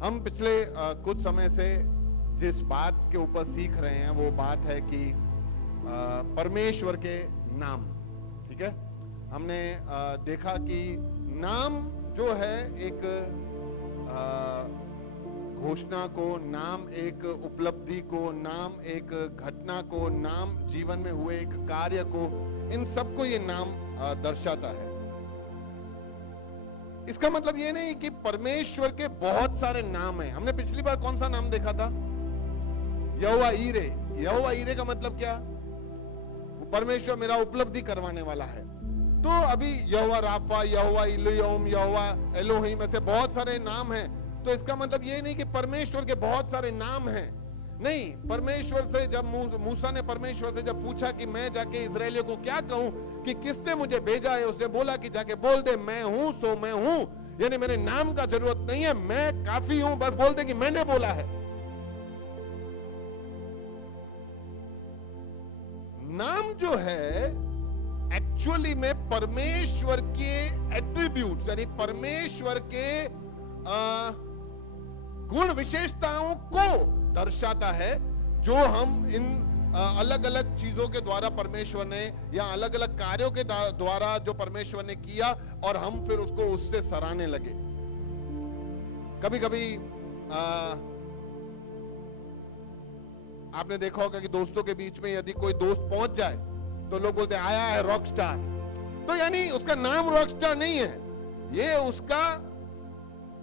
हम पिछले कुछ समय से जिस बात के ऊपर सीख रहे हैं वो बात है कि परमेश्वर के नाम। ठीक है, हमने देखा कि नाम जो है एक घोषणा को, नाम एक उपलब्धि को, नाम एक घटना को, नाम जीवन में हुए एक कार्य को, इन सबको ये नाम दर्शाता है। इसका मतलब ये नहीं कि परमेश्वर के बहुत सारे नाम हैं। हमने पिछली बार कौन सा नाम देखा था? यहोवा ईरे। यहोवा ईरे का मतलब क्या? परमेश्वर मेरा उपलब्धि करवाने वाला है। तो अभी यहोवा राफा, यहोवा इलोयम, यहोवा एलोहिम, ऐसे बहुत सारे नाम हैं। तो इसका मतलब ये नहीं कि परमेश्वर के बहुत सारे नाम हैं। नहीं, परमेश्वर से जब मूसा ने परमेश्वर से जब पूछा कि मैं जाके इजरायलियों को क्या कहूं कि किसने मुझे भेजा है, उसने बोला कि जाके बोल दे मैं हूं सो मैं हूं। यानी मेरे नाम का जरूरत नहीं है, मैं काफी हूं, बस बोल दे कि मैंने बोला है। नाम जो है एक्चुअली में परमेश्वर के एट्रीब्यूट्स यानी परमेश्वर के गुण विशेषताओं को दर्शाता है, जो हम इन अलग अलग चीजों के द्वारा परमेश्वर ने या अलग अलग कार्यों के द्वारा जो परमेश्वर ने किया और हम फिर उसको उससे सराहने लगे। कभी कभी आपने देखा होगा कि दोस्तों के बीच में यदि कोई दोस्त पहुंच जाए तो लोग बोलते हैं आया है रॉक स्टार। तो यानी उसका नाम रॉक स्टार नहीं है, ये उसका,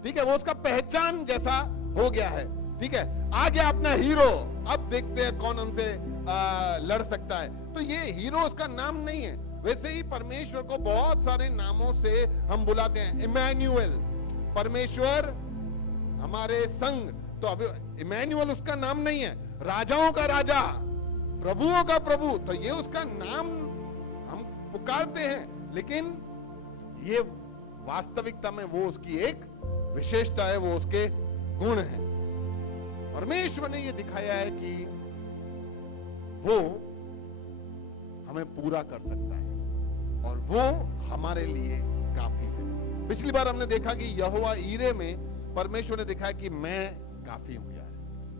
ठीक है, वो उसका पहचान जैसा हो गया है। ठीक है, आ गया अपना हीरो, अब देखते हैं कौन हमसे लड़ सकता है। तो ये हीरो उसका नाम नहीं है। वैसे ही परमेश्वर को बहुत सारे नामों से हम बुलाते हैं। इमैनुअल, परमेश्वर हमारे संग। तो अभी इमैनुअल उसका नाम नहीं है। राजाओं का राजा, प्रभुओं का प्रभु, तो ये उसका नाम हम पुकारते हैं, लेकिन ये वास्तविकता में वो उसकी एक विशेषता है, वो उसके गुण है। परमेश्वर ने ये दिखाया है कि वो हमें पूरा कर सकता है और वो हमारे लिए काफी है। पिछली बार हमने देखा कि यहोवा ईरे में परमेश्वर ने दिखाया कि मैं काफी हूं यार,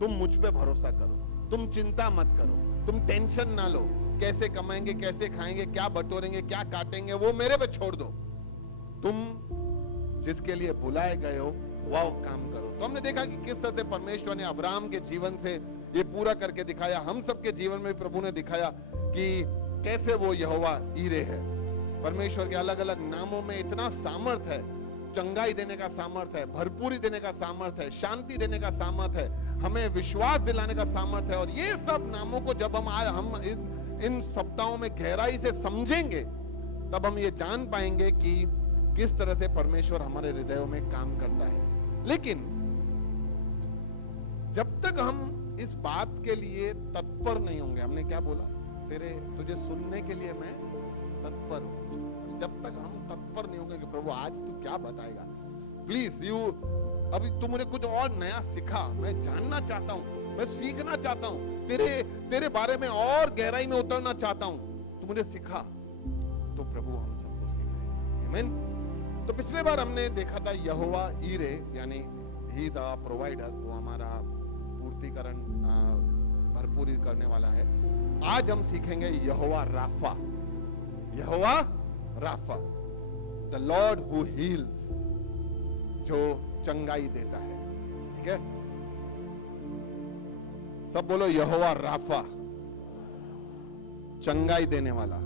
तुम मुझ पे भरोसा करो, तुम चिंता मत करो, तुम टेंशन ना लो, कैसे कमाएंगे, कैसे खाएंगे, क्या बटोरेंगे, क्या काटेंगे, वो मेरे पे छोड़ दो, तुम जिसके लिए बुलाए गए हो वह काम करो। तो हमने देखा कि किस तरह से परमेश्वर ने अब्राहम के जीवन से ये पूरा करके दिखाया। हम सबके जीवन में प्रभु ने दिखाया कि कैसे वो यहोवा ईरे है। परमेश्वर के अलग अलग नामों में इतना सामर्थ है, चंगाई देने का सामर्थ है, भरपूरी देने का सामर्थ है, शांति देने का सामर्थ है, हमें विश्वास दिलाने का सामर्थ है। और ये सब नामों को जब हम इन सप्ताहों में गहराई से समझेंगे तब हम ये जान पाएंगे कि किस तरह से परमेश्वर हमारे हृदयों में काम करता है। लेकिन जब तक हम इस बात के लिए तत्पर नहीं होंगे, हमने क्या बोला, तुझे सुनने के लिए मैं तत्पर हूं, जब तक हम तत्पर नहीं होंगे कि प्रभु आज तू क्या बताएगा, प्लीज अभी तू मुझे कुछ और नया सिखा, मैं जानना चाहता हूं, मैं सीखना चाहता हूं, तेरे बारे में और गहराई में उतरना चाहता हूं, तू मुझे सिखा। तो प्रभु हम सबको सिखाएगा। आमीन। तो पिछले बार हमने देखा था यहोवा ईरे यानी ही इज आवर प्रोवाइडर, वो हमारा पूर्तिकरण भरपूरी करने वाला है। आज हम सीखेंगे Jehovah Rapha. Jehovah Rapha, the Lord who heals, जो चंगाई देता है। ठीक है, सब बोलो यहोवा राफा, चंगाई देने वाला।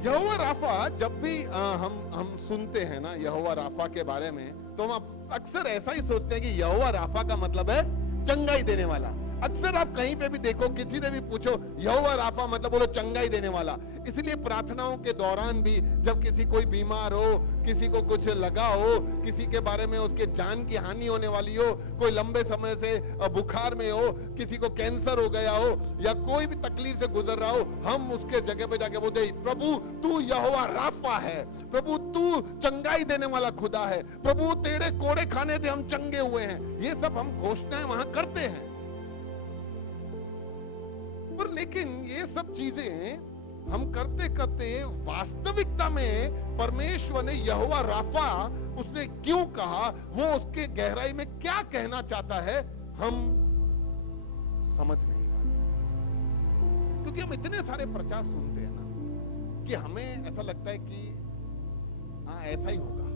यहोवा राफा, जब भी हम सुनते हैं ना यहोवा राफा के बारे में, तो हम अक्सर ऐसा ही सोचते हैं कि यहोवा राफा का मतलब है चंगाई देने वाला। अक्सर आप कहीं पे भी देखो, किसी से भी पूछो यहोवा राफा मतलब बोलो चंगाई देने वाला। इसलिए प्रार्थनाओं के दौरान भी जब किसी कोई बीमार हो, किसी को कुछ लगा हो, किसी के बारे में उसके जान की हानि होने वाली हो, कोई लंबे समय से बुखार में हो, किसी को कैंसर हो गया हो या कोई भी तकलीफ से गुजर रहा हो, हम उसके जगह पे जाके बोलते प्रभु तू यहोवा राफा है, प्रभु तू चंगाई देने वाला खुदा है, प्रभु तेरे कोड़े खाने से हम चंगे हुए हैं। ये सब हम घोषणाएं वहां करते हैं। पर लेकिन ये सब चीजें हम करते करते वास्तविकता में परमेश्वर ने यहोवा राफा उसने क्यों कहा, वो उसके गहराई में क्या कहना चाहता है, हम समझ नहीं पाते। क्योंकि हम इतने सारे प्रचार सुनते हैं ना कि हमें ऐसा लगता है कि हाँ ऐसा ही होगा।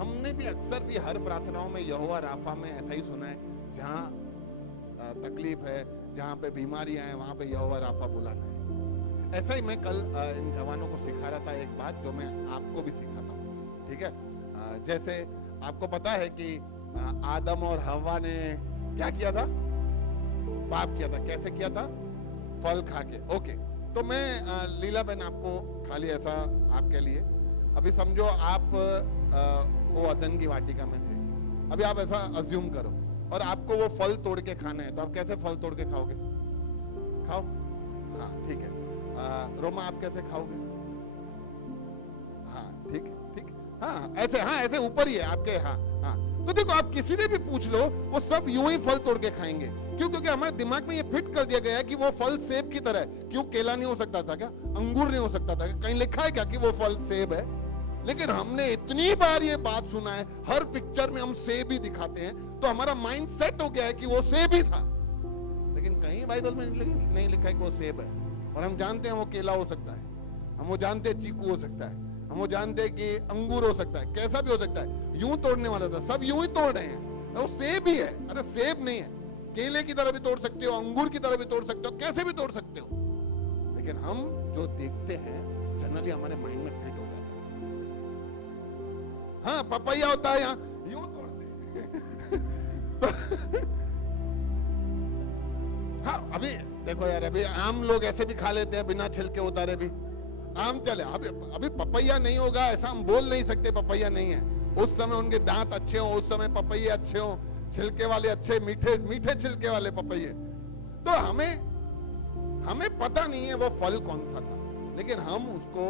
हमने भी अक्सर भी हर प्रार्थनाओं में यहोवा राफा में ऐसा ही सुना है, जहां तकलीफ है, जहां पे बीमारियां हैं, वहां पे यहोवा राफा बुलाना है। ऐसा ही मैं कल इन जवानों को सिखा रहा था एक बात जो मैं आपको भी सिखाता हूँ, ठीक है। जैसे आपको पता है कि आदम और हव्वा ने क्या किया था, पाप किया था। कैसे किया था, फल खा के। ओके, तो मैं लीला बहन आपको खाली ऐसा आपके लिए, अभी समझो आप वो अदन की वाटिका में थे, अभी आप ऐसा अज्यूम करो और आपको वो फल तोड़ के खाना है, तो आप कैसे फल तोड़ के खाओगे, खाओ, हाँ ठीक है। रोमा आप कैसे खाओगे, हाँ ठीक ठीक, हाँ ऐसे ऊपर ही है आपके, हाँ हाँ। तो देखो आप किसी ने भी पूछ लो, वो सब यूं ही फल तोड़ के खाएंगे। क्यों? क्योंकि हमारे दिमाग में ये फिट कर दिया गया है कि वो फल सेब की तरह है। क्यों? केला नहीं हो सकता था क्या, अंगूर नहीं हो सकता था क्या? कहीं लिखा है क्या कि वो फल सेब है? लेकिन हमने इतनी बार ये बात सुना है, हर पिक्चर में हम सेब ही दिखाते हैं, तो हमारा माइंड सेट हो गया है कि वो सेब ही था। लेकिन कहीं बाइबल में नहीं लिखा है कि वो सेब है। और हम जानते हैं वो केला हो सकता है, हम वो जानते हैं चीकू हो सकता है, हम वो जानते हैं कि अंगूर हो सकता है, कैसा भी हो सकता है। यूं तोड़ने वाला था, सब यूं ही तोड़ रहे हैं, वो सेब ही है। अरे सेब नहीं है, केले की तरह भी तोड़ सकते हो, अंगूर की तरह भी तोड़ सकते हो, कैसे भी तोड़ सकते हो। लेकिन हम जो देखते हैं जनरली हमारे माइंड में फिट हो जाता है। हाँ पपैया होता है, यहाँ यूं तोड़ते तो हाँ अभी देखो यार, अभी आम लोग ऐसे भी खा लेते हैं बिना छिलके उतारे भी, आम चले। अभी पपैया नहीं होगा ऐसा हम बोल नहीं सकते, पपैया नहीं है। उस समय उनके दांत अच्छे हो, उस समय पपैये अच्छे हो, छिलके वाले अच्छे, मीठे मीठे छिलके वाले पपैये। तो हमें पता नहीं है वो फल कौन सा था, लेकिन हम उसको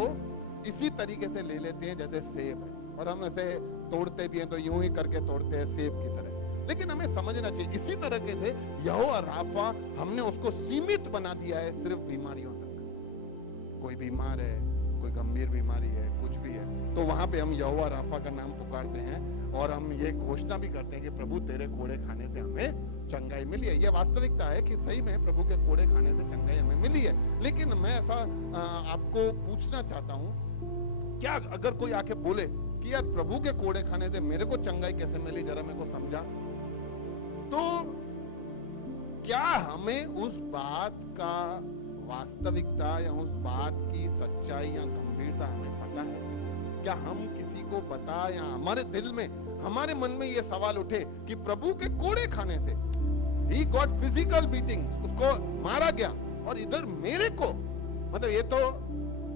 इसी तरीके से ले लेते हैं जैसे सेब है, और हम ऐसे तोड़ते भी हैं तो यूं ही करके तोड़ते हैं सेब की तरह। लेकिन हमें समझना चाहिए इसी तरीके से यहोवा राफा हमने उसको सीमित बना दिया है सिर्फ बीमारियों तक। कोई बीमार है, कोई गंभीर बीमारी है, कुछ भी है, तो वहां पे हम यहोवा राफा का नाम पुकारते हैं और हम ये घोषणा भी करते हैं कि प्रभु तेरे कोड़े खाने से हमें चंगाई मिली है। यह वास्तविकता है कि सही में प्रभु के कोड़े खाने से चंगाई हमें मिली है। लेकिन मैं ऐसा आपको पूछना चाहता हूं, क्या अगर कोई आके बोले कि यार प्रभु के कोड़े खाने से मेरे को चंगाई कैसे मिली, जरा मेरे को समझा, तो क्या हमें उस बात का वास्तविकता या उस बात की सच्चाई या गंभीरता हमें पता है? क्या हम किसी को बता, या हमारे दिल में, हमारे मन में ये सवाल उठे कि प्रभु के कोड़े खाने से he got physical beatings, उसको मारा गया, और इधर मेरे को, मतलब ये तो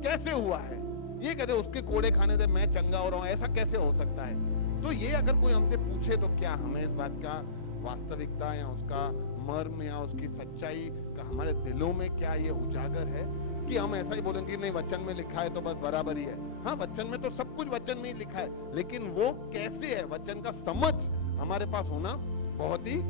कैसे हुआ है? ये कहते उसके कोड़े खाने से मैं चंगा हो रहा हूं, ऐसा कैसे हो सकता है? तो ये अगर कोई हमसे पूछे तो क्या हमें इस बात का वास्तविकता या उसका मर्म या उसकी सच्चाई का हमारे दिलों में क्या ये उजागर है कि हम ऐसा ही बोलेंगे नहीं वचन में लिखा है तो बस बराबर ही है? हाँ वचन में तो सब कुछ वचन में ही लिखा है, लेकिन वो कैसे है, वचन का समझ हमारे पास होना बहुत ही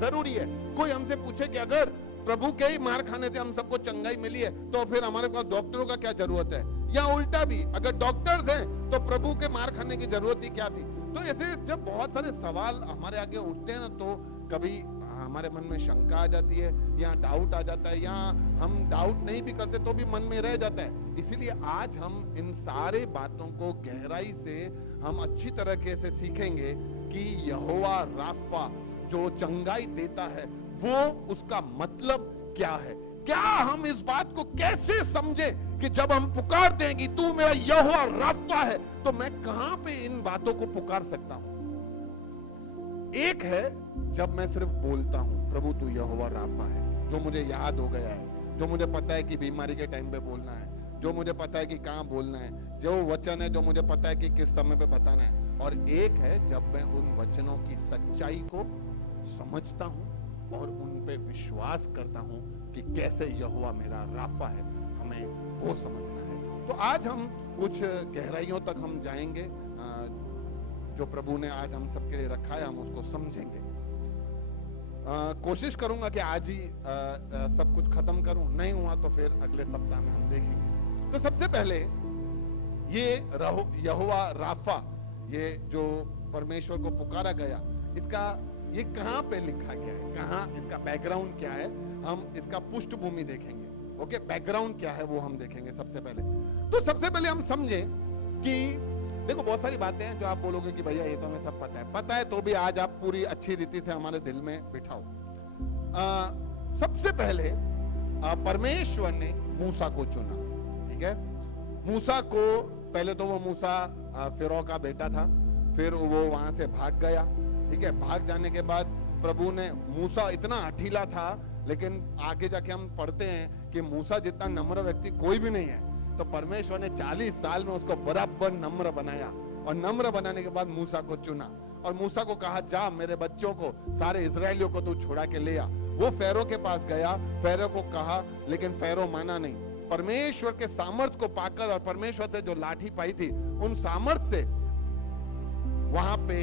जरूरी है। कोई हमसे पूछे कि अगर प्रभु के ही मार खाने से हम सबको चंगाई मिली है तो फिर हमारे पास डॉक्टरों का क्या जरूरत है? या उल्टा भी, अगर डॉक्टर्स हैं तो प्रभु के मार खाने की जरूरत ही क्या थी? तो ऐसे जब बहुत सारे सवाल हमारे आगे उठते हैं ना, तो कभी हमारे मन में शंका आ जाती है, या डाउट आ जाता है, या हम डाउट नहीं भी करते तो भी मन में रह जाता है। इसीलिए आज हम इन सारे बातों को गहराई से हम अच्छी तरीके से सीखेंगे कि यहोवा राफा जो चंगाई देता है वो उसका मतलब क्या है। क्या हम इस बात को कैसे समझे कि जब हम पुकारते हैं कि तू मेरा यहोवा राफा है, तो मैं कहां पे इन बातों को पुकार सकता हूं? एक है जब मैं सिर्फ बोलता हूं प्रभु तू यहोवा राफा है, जो मुझे याद हो गया है, जो मुझे पता है कि बीमारी के टाइम पे बोलना है, जो मुझे पता है कि कहां बोलना है, जो वचन है जो मुझे पता है कि किस समय पे बताना है। और एक है जब मैं उन वचनों की सच्चाई को समझता हूं और उन पे विश्वास करता हूं कि कैसे यहोवा मेरा राफा है, हमें वो समझना है। तो आज हम कुछ गहराइयों तक हम जाएंगे, जो प्रभु ने आज हम सबके लिए रखा है, हम उसको समझेंगे। कोशिश करूंगा कि आज ही सब कुछ खत्म करूं, नहीं हुआ हुआ तो फिर अगले सप्ताह में हम देखेंगे। तो सबसे पहले ये यहोवा राफा, ये जो परमेश्वर को पुकारा गया, इसका ये कहां पे लिखा गया है, कहां इसका बैकग्राउंड क्या है, हम इसका पृष्ठभूमि देखेंगे। ओके, बैकग्राउंड क्या है वो हम देखेंगे सबसे पहले। तो सबसे पहले हम समझे कि देखो बहुत सारी बातें हैं जो आप बोलोगे कि भैया ये तो हमें सब पता है, तो भी आज आप पूरी अच्छी रीति से हमारे दिल में बिठाओ। सबसे पहले परमेश्वर ने मूसा को चुना, ठीक है। मूसा को पहले तो वो मूसा फिरौन का बेटा था, फिर वो वहां से भाग गया, ठीक है। भाग जाने के बाद प्रभु ने, मूसा इतना हठीला था, लेकिन आगे जाके हम पढ़ते हैं कि मूसा जितना नम्र व्यक्ति कोई भी नहीं है, तो परमेश्वर ने 40 साल में उसको बराबर नम्र बनाया, और नम्र बनाने के बाद मूसा को चुना और मूसा को कहा जा मेरे बच्चों को, सारे इजरायलियों को तू छुड़ा के ले आ। वो फेरो के पास गया, फेरो को कहा, लेकिन फेरो माना नहीं। परमेश्वर के सामर्थ को पाकर और परमेश्वर से जो लाठी पाई थी, उन सामर्थ से वहां पे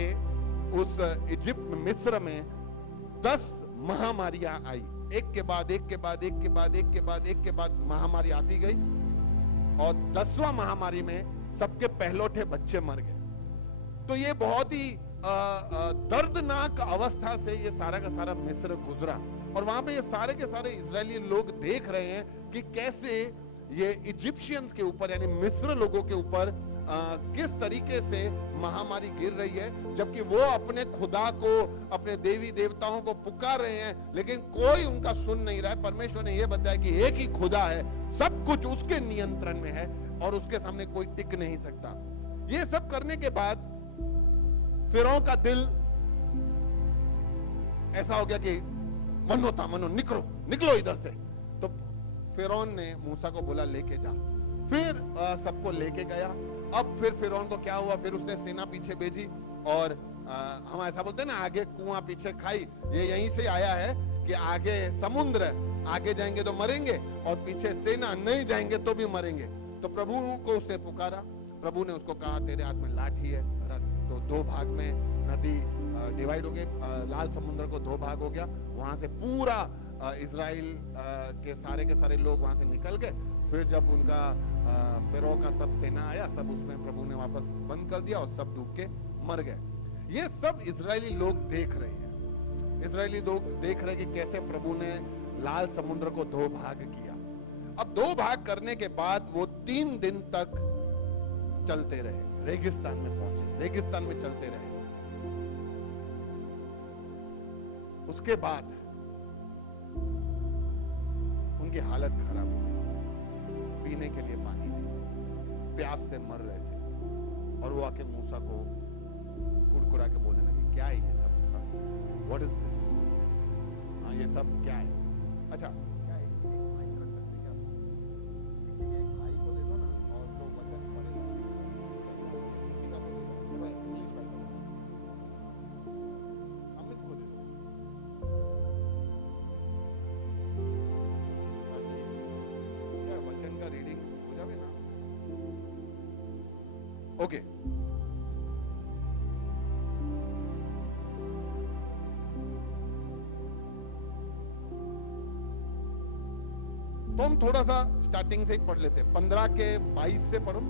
उस इजिप्ट में, मिस्र में 10 महामारियां आई, एक के बाद एक के बाद एक के बाद एक के बाद एक के बाद महामारी आती गई, और 10वां महामारी में सबके पहलौठे बच्चे मर गए। तो ये बहुत ही दर्दनाक अवस्था से ये सारा का सारा मिस्र गुजरा, और वहां पे ये सारे के सारे इजरायली लोग देख रहे हैं कि कैसे ये इजिप्शियंस के ऊपर, यानी मिस्र लोगों के ऊपर किस तरीके से महामारी गिर रही है, जबकि वो अपने खुदा को, अपने देवी देवताओं को पुकार रहे हैं, लेकिन कोई उनका सुन नहीं रहा है। परमेश्वर ने यह बताया कि एक ही खुदा है, सब कुछ उसके नियंत्रण में है और उसके सामने कोई टिक नहीं सकता। ये सब करने के बाद फिरौन का दिल ऐसा हो गया कि मनो निकलो इधर से। तो फिरौन ने मूसा को बोला लेके जा, फिर सबको लेके गया। अब फिर फिरौन को क्या हुआ, फिर उसने सेना पीछे भेजी, और हम ऐसा बोलते हैं ना, आगे कुआं पीछे खाई, ये यहीं से आया है कि आगे समुद्र, आगे जाएंगे तो मरेंगे और पीछे सेना, नहीं जाएंगे तो भी मरेंगे। तो प्रभु को उसने पुकारा, प्रभु ने उसको कहा तेरे हाथ में लाठी है, रख। तो 2 भाग में नदी डिवाइड हो गई, लाल समुद्र को 2 भाग हो गया। वहां से पूरा इजराइल के सारे लोग वहां से निकल गए। फिर जब उनका फिरौन का सब सेना आया, सब उसमें प्रभु ने वापस बंद कर दिया और सब डूब के मर गए। ये सब इजरायली लोग देख रहे हैं, इजरायली लोग देख रहे हैं कि कैसे प्रभु ने लाल समुद्र को 2 भाग किया। अब 2 भाग करने के बाद वो 3 दिन तक चलते रहे, रेगिस्तान में पहुंचे, रेगिस्तान में चलते रहे। उसके बाद उनकी हालत खराब हो गई, पीने के लिए पानी नहीं, प्यास से मर रहे थे। और वो आके मूसा को कुड़कुड़ा के बोलने लगे क्या है ये सब, व्हाट इज दिस, हाँ ये सब क्या है। अच्छा क्या है, एक माइक रख सकते क्या, किसी के एक भाई को दे दो ना, और जो वचन पढ़ेगा इंग्लिश भाई अमित को दे दो, वचन का रीडिंग हो जावे ना। ओके, तो हम थोड़ा सा स्टार्टिंग से ही पढ़ लेते हैं, 15 के 22 से पढ़ो।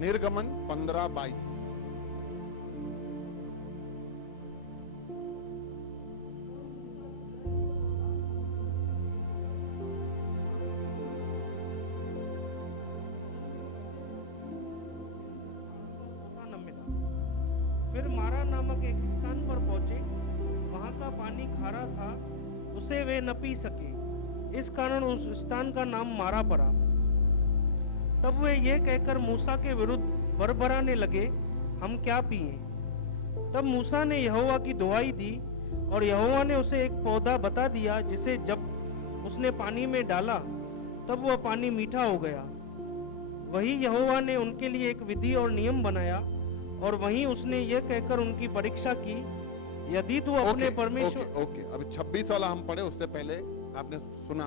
निर्गमन 15-22। फिर मारा नामक एक स्थान पर पहुंचे, वहां का पानी खारा था, उसे वे न पी सके, इस कारण उस स्थान का नाम मारा पड़ा। तब वे ये कहकर मूसा के विरुद्ध बड़बड़ाने लगे, हम क्या पिए। तब मूसा ने यहोवा की दुहाई दी, और यहोवा ने उसे एक पौधा बता दिया, जिसे जब उसने पानी में डाला तब वह पानी मीठा हो गया। वही यहोवा ने उनके लिए एक विधि और नियम बनाया, और वहीं उसने यह कहकर उनकी परीक्षा की, यदि तू अपने परमेश्वर। ओके, अभी 26 वाला हम पढ़े, उससे पहले आपने सुना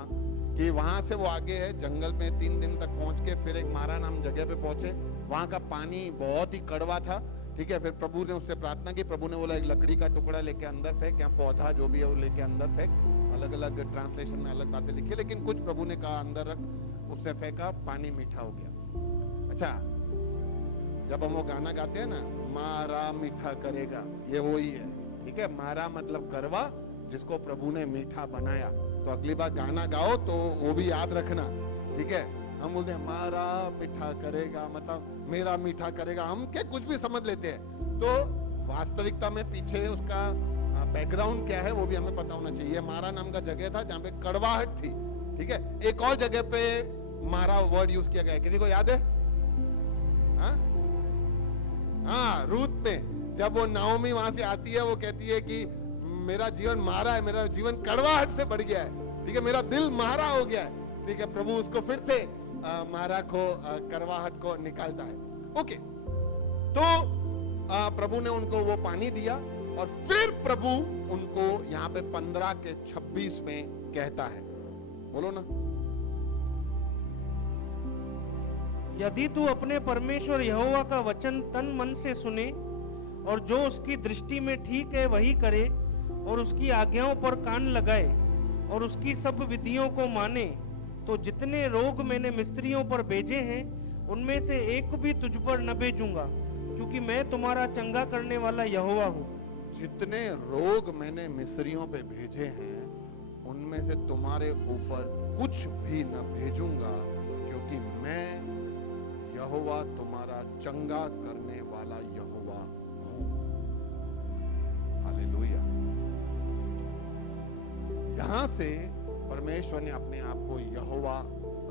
कि वहां से वो आगे है, जंगल में 3 दिन तक पहुंच के फिर एक मारा नाम जगह पे पहुंचे। वहां का पानी बहुत ही कड़वा था, ठीक है, फिर प्रभु ने उससे प्रार्थना की, प्रभु ने बोला एक लकड़ी का टुकड़ा लेके अंदर फेंक, या पौधा जो भी है वो लेके अंदर फेंक। अलग अलग ट्रांसलेशन में अलग बातें लिखी, लेकिन कुछ प्रभु ने कहा अंदर रख, उसने फेंका, पानी मीठा हो गया। अच्छा, जब हम वो गाना गाते हैं ना, मारा मीठा करेगा, ये वो ही है। ठीक है, मारा मतलब करवा, जिसको प्रभु ने मीठा बनाया। तो अगली बार गाना गाओ तो वो भी याद रखना। ठीक है, हम बोलते हैं मारा मीठा करेगा, मतलब मेरा मीठा करेगा, हम क्या कुछ भी समझ लेते हैं। तो वास्तविकता में पीछे उसका बैकग्राउंड क्या है वो भी हमें पता होना चाहिए। मारा नाम का जगह था जहां पे कड़वाहट थी। ठीक है, एक और जगह पे मारा वर्ड यूज किया गया है, किसी को याद है? हाँ, रूत में जब वो नाओमी वहां से आती है, वो कहती है कि मेरा जीवन मारा है, मेरा जीवन कड़वाहट से बढ़ गया है। ठीक है, मेरा दिल मारा हो गया है। ठीक है, प्रभु उसको फिर से मारा को, कड़वाहट को निकालता है। ओके, तो प्रभु ने उनको वो पानी दिया, और फिर प्रभु उनको यहाँ पे 15 के 26 में कहता है, बोलो ना। यदि तू अपने परमेश्वर यहोवा का वचन तन मन से सुने और जो उसकी दृष्टि में ठीक है वही करे, और उसकी आज्ञाओं पर कान लगाए और उसकी सब विधियों को माने, तो जितने रोग मैंने मिस्त्रियों पर भेजे हैं उनमें से एक भी तुझ पर न भेजूंगा, क्योंकि मैं तुम्हारा चंगा करने वाला यहोवा हूँ। जितने रोग मैंने मिस्रियों पे भेजे हैं उनमें से तुम्हारे ऊपर कुछ भी न भेजूंगा, क्योंकि मैं यहोवा तुम्हारा चंगा करने वाला यहोवा हूं। हालेलुया। यहां से परमेश्वर ने अपने आप को यहोवा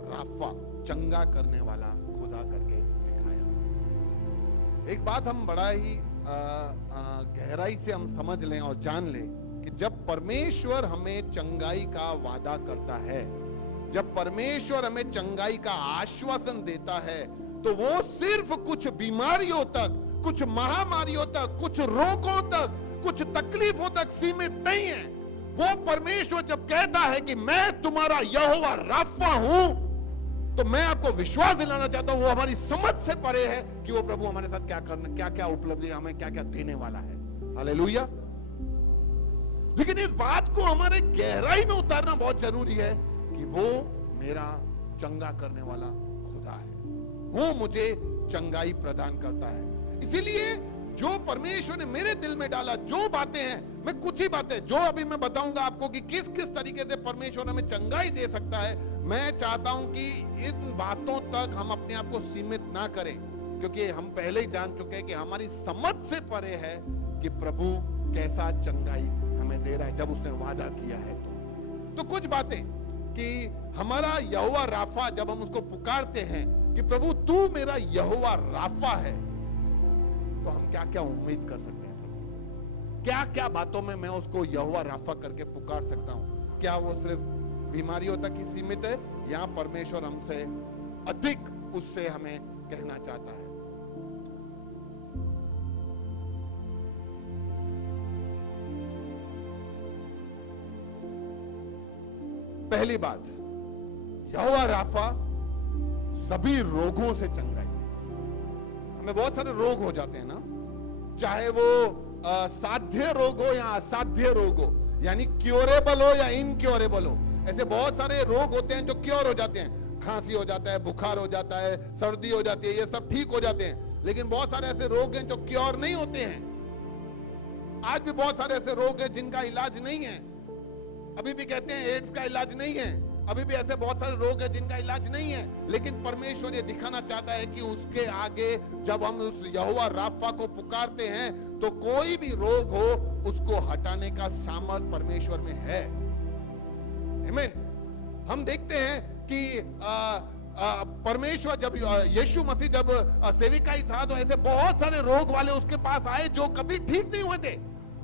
राफा, चंगा करने वाला खुदा करके दिखाया। एक बात हम बड़ा ही गहराई से हम समझ लें और जान लें कि जब परमेश्वर हमें चंगाई का वादा करता है, जब परमेश्वर हमें चंगाई का आश्वासन देता है, तो वो सिर्फ कुछ बीमारियों तक, कुछ महामारियों तक, कुछ रोगों तक, कुछ तकलीफों तक सीमित नहीं है। वो परमेश्वर जब कहता है कि मैं तुम्हारा यहोवा राफा हूं, तो मैं आपको विश्वास दिलाना चाहता हूं वो हमारी समझ से परे है कि वो प्रभु हमारे साथ क्या करना, क्या क्या उपलब्धि हमें क्या क्या देने वाला है। हालेलुया। लेकिन इस बात को हमारे गहराई में उतारना बहुत जरूरी है कि वो मेरा चंगा करने वाला खुदा है, वो मुझे चंगाई प्रदान करता है। इसीलिए जो परमेश्वर ने मेरे दिल में डाला, जो बातें हैं, मैं कुछ ही बातें जो अभी मैं बताऊंगा आपको कि किस किस तरीके से परमेश्वर हमें चंगाई दे सकता है, मैं चाहता हूं कि इन बातों तक हम अपने आप को सीमित ना करें, क्योंकि हम पहले ही जान चुके हैं कि हमारी समझ से परे है कि प्रभु कैसा चंगाई हमें दे रहा है जब उसने वादा किया है। तो कुछ बातें कि हमारा यहोवा राफा, जब हम उसको पुकारते हैं कि प्रभु तू मेरा यहोवा राफा है, तो हम क्या क्या उम्मीद कर सकते हैं प्रभु? क्या क्या बातों में मैं उसको यहोवा राफा करके पुकार सकता हूं? क्या वो सिर्फ बीमारियों तक ही सीमित है, या परमेश्वर हमसे अधिक उससे हमें कहना चाहता है? पहली बात, यहोवा राफा सभी रोगों से चंगाई। हमें बहुत सारे रोग हो जाते हैं ना, चाहे वो साध्य रोग हो या असाध्य रोग हो, यानी क्योरेबल हो या इनक्योरेबल हो। ऐसे बहुत सारे रोग होते हैं जो क्योर हो जाते हैं, खांसी हो जाता है, बुखार हो जाता है, सर्दी हो जाती है, ये सब ठीक हो जाते हैं। लेकिन बहुत सारे ऐसे रोग हैं जो क्योर नहीं होते हैं। आज भी बहुत सारे ऐसे रोग हैं जिनका इलाज नहीं है। अभी भी कहते हैं एड्स का इलाज नहीं है, अभी भी ऐसे बहुत सारे रोग हैं जिनका इलाज नहीं है। लेकिन परमेश्वर ये दिखाना चाहता है कि उसके आगे जब हम उस यहोवा राफा को पुकारते हैं, तो कोई भी रोग हो उसको हटाने का सामर्थ परमेश्वर में है। आमीन। हम देखते हैं कि परमेश्वर जब यीशु मसीह जब सेविकाई था, तो ऐसे बहुत सारे रोग वाले उसके पास आए जो कभी ठीक नहीं हुए थे।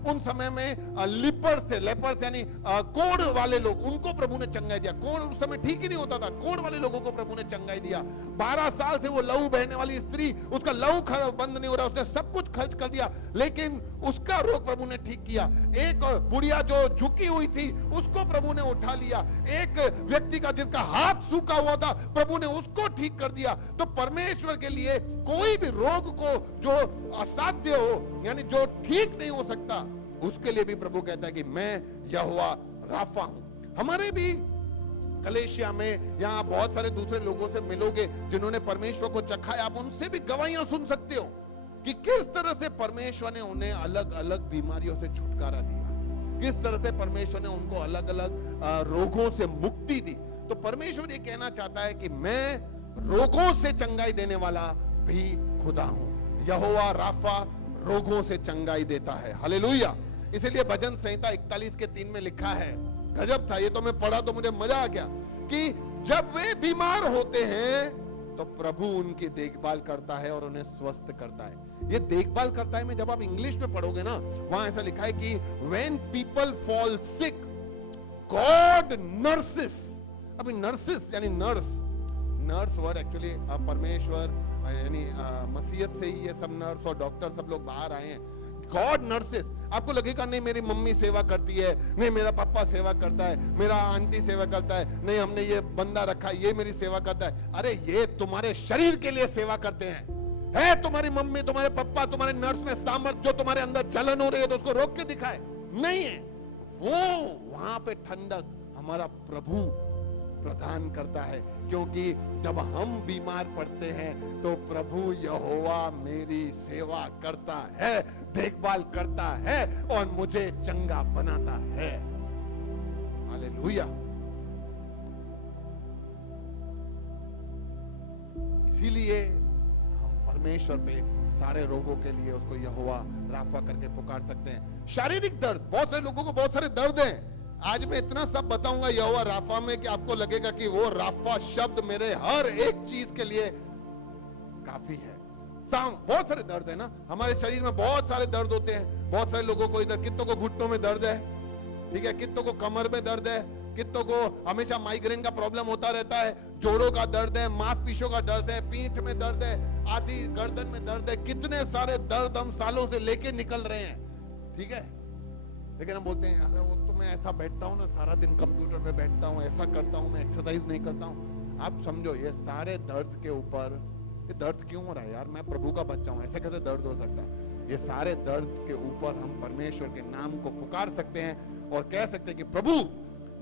उन समय में लेपर्स यानी कोढ़ वाले लोग, उनको प्रभु ने चंगाई दिया। कोढ़ उस समय ठीक ही नहीं होता था, कोढ़ वाले लोगों को प्रभु ने चंगाई दिया। 12 साल से वो लहू बहने वाली स्त्री, उसका लहू बंद नहीं हो रहा, उसने सब कुछ खर्च कर दिया, लेकिन उसका रोग प्रभु ने ठीक किया। एक बुढ़िया जो झुकी हुई थी, उसको प्रभु ने उठा लिया। एक व्यक्ति का जिसका हाथ सूखा हुआ था, प्रभु ने उसको ठीक कर दिया। तो परमेश्वर के लिए कोई भी रोग को जो असाध्य हो, यानी जो ठीक नहीं हो सकता, उसके लिए भी प्रभु कहता है कि मैं यहोवा राफा हूं। हमारे भी कलेशिया में, यहाँ बहुत सारे दूसरे लोगों से मिलोगे जिन्होंने परमेश्वर को चखा है, आप उनसे भी गवाहियां सुन सकते हो कि किस तरह से परमेश्वर ने उन्हें अलग अलग बीमारियों से छुटकारा दिया, किस तरह से परमेश्वर ने उनको अलग अलग रोगों से मुक्ति दी। तो परमेश्वर ये कहना चाहता है कि मैं रोगों से चंगाई देने वाला भी खुदा हूं। यहोवा राफा रोगों से चंगाई देता है। हालेलुया। इसलिए भजन संहिता 41:3 में लिखा है, गजब था, ये तो मैं पढ़ा तो मुझे मजा आ गया, कि जब वे बीमार होते हैं तो प्रभु उनकी देखभाल करता है और उन्हें स्वस्थ करता है। ये देखभाल करता है में जब आप इंग्लिश में पढ़ोगे ना, वहां ऐसा लिखा है कि when people fall sick, God nurses। अभी नर्सिस यानी नर्स वर्ड एक्चुअली परमेश्वर यानी मसीहत से ही ये सब नर्स और डॉक्टर सब लोग बाहर आए हैं। God nurses. आपको लगेगा नहीं मेरी मम्मी सेवा करती है, नहीं मेरा पापा सेवा करता है, मेरा आंटी सेवा करता है, नहीं हमने ये बंदा रखा ये मेरी सेवा करता है। अरे ये तुम्हारे शरीर के लिए सेवा करते हैं। है तुम्हारी मम्मी, तुम्हारे पापा, तुम्हारे नर्स में सामर्थ जो तुम्हारे अंदर जलन हो रही है तो उसको रोक के दिखाए? नहीं है। वो वहां पे ठंडक हमारा प्रभु प्रदान करता है, क्योंकि जब हम बीमार पड़ते हैं तो प्रभु यहोवा मेरी सेवा करता है, देखभाल करता है और मुझे चंगा बनाता है। हालेलुया। इसीलिए हम परमेश्वर पे सारे रोगों के लिए उसको यहोवा राफा करके पुकार सकते हैं। शारीरिक दर्द, बहुत सारे लोगों को बहुत सारे दर्द हैं। आज मैं इतना सब बताऊंगा यहोवा राफा में कि आपको लगेगा कि वो राफा शब्द मेरे हर एक चीज के लिए काफी है। बहुत सारे दर्द है ना हमारे शरीर में, बहुत सारे दर्द होते हैं। बहुत सारे लोगों को इधर, कितनों को घुटनों में दर्द है, ठीक है, कितनों को कमर में दर्द है, कितनों को हमेशा माइग्रेन का प्रॉब्लम होता रहता है, जोड़ों का दर्द है, मांसपेशियों का दर्द है, पीठ में दर्द है, आदि गर्दन में दर्द है। कितने सारे दर्द हम सालों से लेके निकल रहे हैं, ठीक है। लेकिन हम बोलते हैं अरे वो तो मैं ऐसा बैठता हूँ ना, सारा दिन कंप्यूटर पे बैठता हूँ, ऐसा करता हूँ, मैं एक्सरसाइज नहीं करता हूँ। आप समझो ये सारे दर्द के ऊपर, ये दर्द क्यों हो रहा है यार, मैं प्रभु का बच्चा हूँ, ऐसे कैसे दर्द हो सकता है? ये सारे दर्द के ऊपर हम परमेश्वर के नाम को पुकार सकते हैं और कह सकते हैं कि प्रभु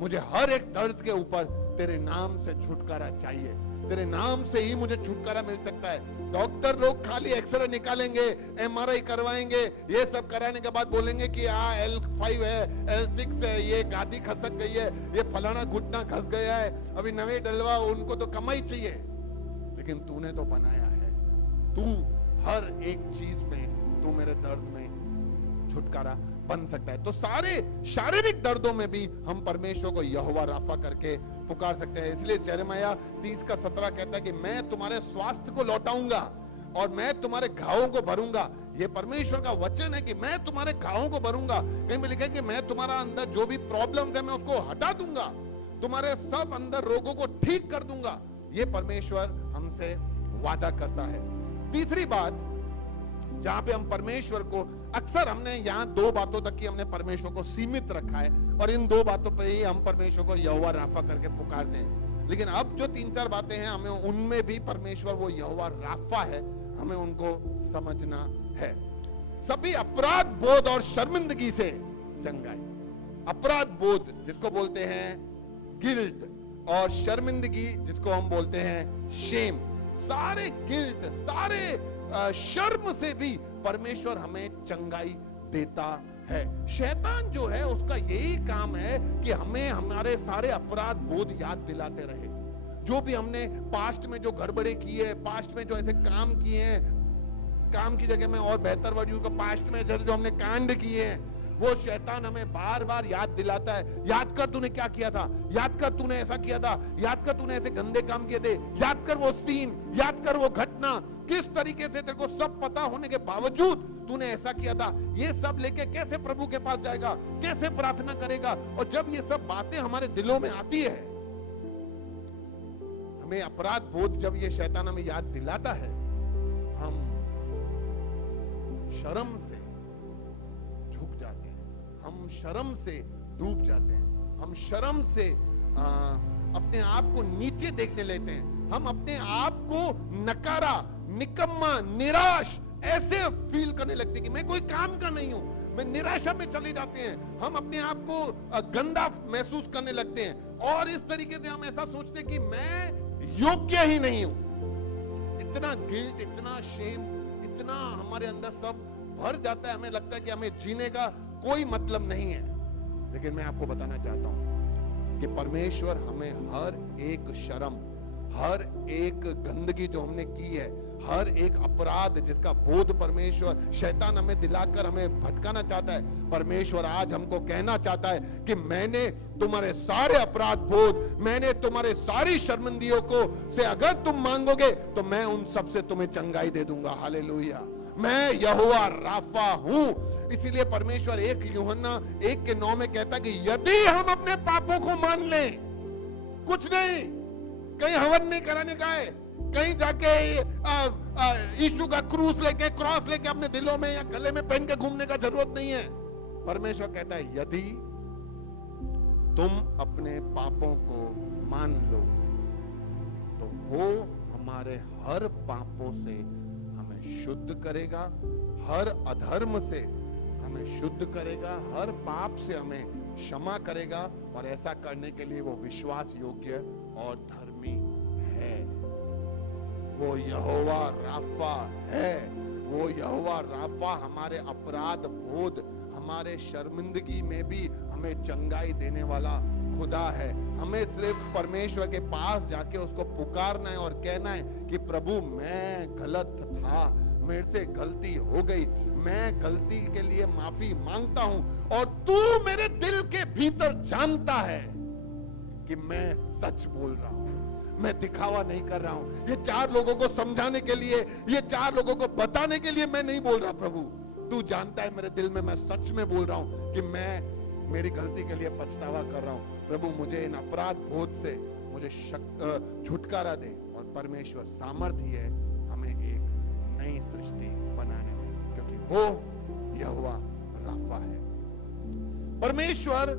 मुझे हर एक दर्द के ऊपर तेरे नाम से छुटकारा चाहिए, तेरे नाम से ही मुझे छुटकारा मिल सकता है। डॉक्टर लोग खाली एक्सरे निकालेंगे, एमआरआई करवाएंगे, ये सब कराने के बाद बोलेंगे कि L5 है, L6 है, ये गादी खसक गई है, ये फलाना घुटना खस गया है, अभी नवे डलवा, उनको तो कमाई चाहिए। लेकिन तूने तो बनाया है, तू हर एक चीज में, तू मेरे दर्द में छुटकारा बन सकता है। तो सारे शारीरिक दर्दों में भी हम परमेश्वर को यहोवा राफा करके पुकार सकते हैं। इसलिए यिर्मयाह 30:17 कहता है कि मैं तुम्हारे स्वास्थ्य को लौटाऊंगा और मैं तुम्हारे घावों को भरूंगा। ये परमेश्वर का वचन है कि मैं तुम्हारे घावों को भरूंगा। कहीं में लिखा है कि मैं तुम्हारा अंदर जो भी प्रॉब्लम्स है मैं उसको हटा दूंगा, तुम्हारे सब अंदर रोगों को ठीक कर दूंगा। ये परमेश्वर हमसे वादा करता है। तीसरी बात जहां पे हम परमेश्वर को, अक्सर हमने यहाँ 2 बातों तक ही हमने परमेश्वर को सीमित रखा है और इन 2 बातों पे ही हम परमेश्वर को यहोवा राफा करके पुकारते हैं। लेकिन अब जो 3-4 बातें हैं, हमें उनमें भी परमेश्वर वो यहोवा राफा है, हमें उनको समझना है। सभी अपराध बोध और शर्मिंदगी से चंगाई। अपराध बोध जिसको बोलते हैं गिल्ट, और शर्मिंदगी जिसको हम बोलते हैं शेम, सारे गिल्ट, सारे शर्म से भी परमेश्वर हमें चंगाई देता है। शैतान जो है उसका यही काम है कि हमें हमारे सारे अपराध बोध याद दिलाते रहे। जो भी हमने पास्ट में जो गड़बड़े की है, पास्ट में जो ऐसे काम किए हैं, काम की जगह में और बेहतर वर्ड यूज, पास्ट में जो हमने कांड किए हैं वो शैतान हमें बार बार याद दिलाता है, याद कर तूने क्या किया था, याद कर तूने ऐसा किया था, याद कर तूने ऐसे गंदे काम किए थे, याद कर वो सीन, याद कर वो घटना, किस तरीके से तेरे को सब पता होने के बावजूद तूने ऐसा किया था। ये सब लेके कैसे प्रभु के पास जाएगा, कैसे प्रार्थना करेगा। और जब ये सब बातें हमारे दिलों में आती है, हमें अपराध बोध जब ये शैतान हमें याद दिलाता है, हम शर्म से झुक जाते हैं, हम शर्म से डूब जाते हैं, हम शर्म से अपने आप को नीचे देखने लेते हैं, हम अपने आप को नकारा, निकम्मा, निराश ऐसे फील करने लगते हैं कि मैं कोई काम का नहीं हूं, मैं निराशा में चले जाते हैं, हम अपने आप को गंदा महसूस करने लगते हैं और इस तरीके से हम ऐसा सोचते हैं कि मैं योग्य ही नहीं हूं। इतना गिल्ट, इतना शेम, इतना हमारे अंदर सब भर जाता है, हमें लगता है कि हमें जीने का कोई मतलब नहीं है। लेकिन मैं आपको बताना चाहता हूं कि परमेश्वर हमें हर एक शर्म, हर एक गंदगी जो हमने की है, हर एक अपराध जिसका बोध परमेश्वर, शैतान हमें दिलाकर हमें भटकाना चाहता है, परमेश्वर आज हमको कहना चाहता है कि मैंने तुम्हारे सारे अपराध बोध, मैंने तुम्हारे सारी शर्मिंदगियों को से अगर तुम मांगोगे तो मैं उन सब से तुम्हें चंगाई दे दूंगा। हालेलुया। मैं यहोवा राफा हूं। इसीलिए परमेश्वर 1 यूहन्ना 1:9 में कहता है कि यदि हम अपने पापों को मान लें, कुछ नहीं, कहीं हवन नहीं कराने का है, कहीं जाके यीशु का क्रॉस लेके अपने दिलों में या गले में पहन के घूमने का जरूरत नहीं है। परमेश्वर कहता है यदि तुम अपने पापों को मान लो तो वो हमारे हर पापों से हमें शुद्ध करेगा, हर अधर्म से हमें शुद्ध करेगा, हर पाप से हमें क्षमा करेगा और ऐसा करने के लिए वो विश्वास योग्य और धर्मी है। वो यहोवा राफा है। वो यहोवा राफा हमारे अपराध बोध, हमारे शर्मिंदगी में भी हमें चंगाई देने वाला खुदा है। हमें सिर्फ परमेश्वर के पास जाके उसको पुकारना है और कहना है कि प्रभु मैं गलत था, मेरे से गलती हो गई, मैं गलती के लिए माफी मांगता हूं और तू मेरे दिल के भीतर जानता है कि मैं सच बोल रहा हूं, मैं दिखावा नहीं कर रहा हूं। ये 4 लोगों को समझाने के लिए, ये 4 लोगों को बताने के लिए मैं नहीं बोल रहा। प्रभु तू जानता है मेरे दिल में मैं सच में बोल रहा हूं कि मैं मेरी गलती के लिए पछतावा कर रहा हूं। प्रभु मुझे इन अपराध बोध से मुझे छुटकारा दे। और परमेश्वर सामर्थ्य है हमें एक नई सृष्टि बनाने में, क्योंकि वो यहोवा राफा है। परमेश्वर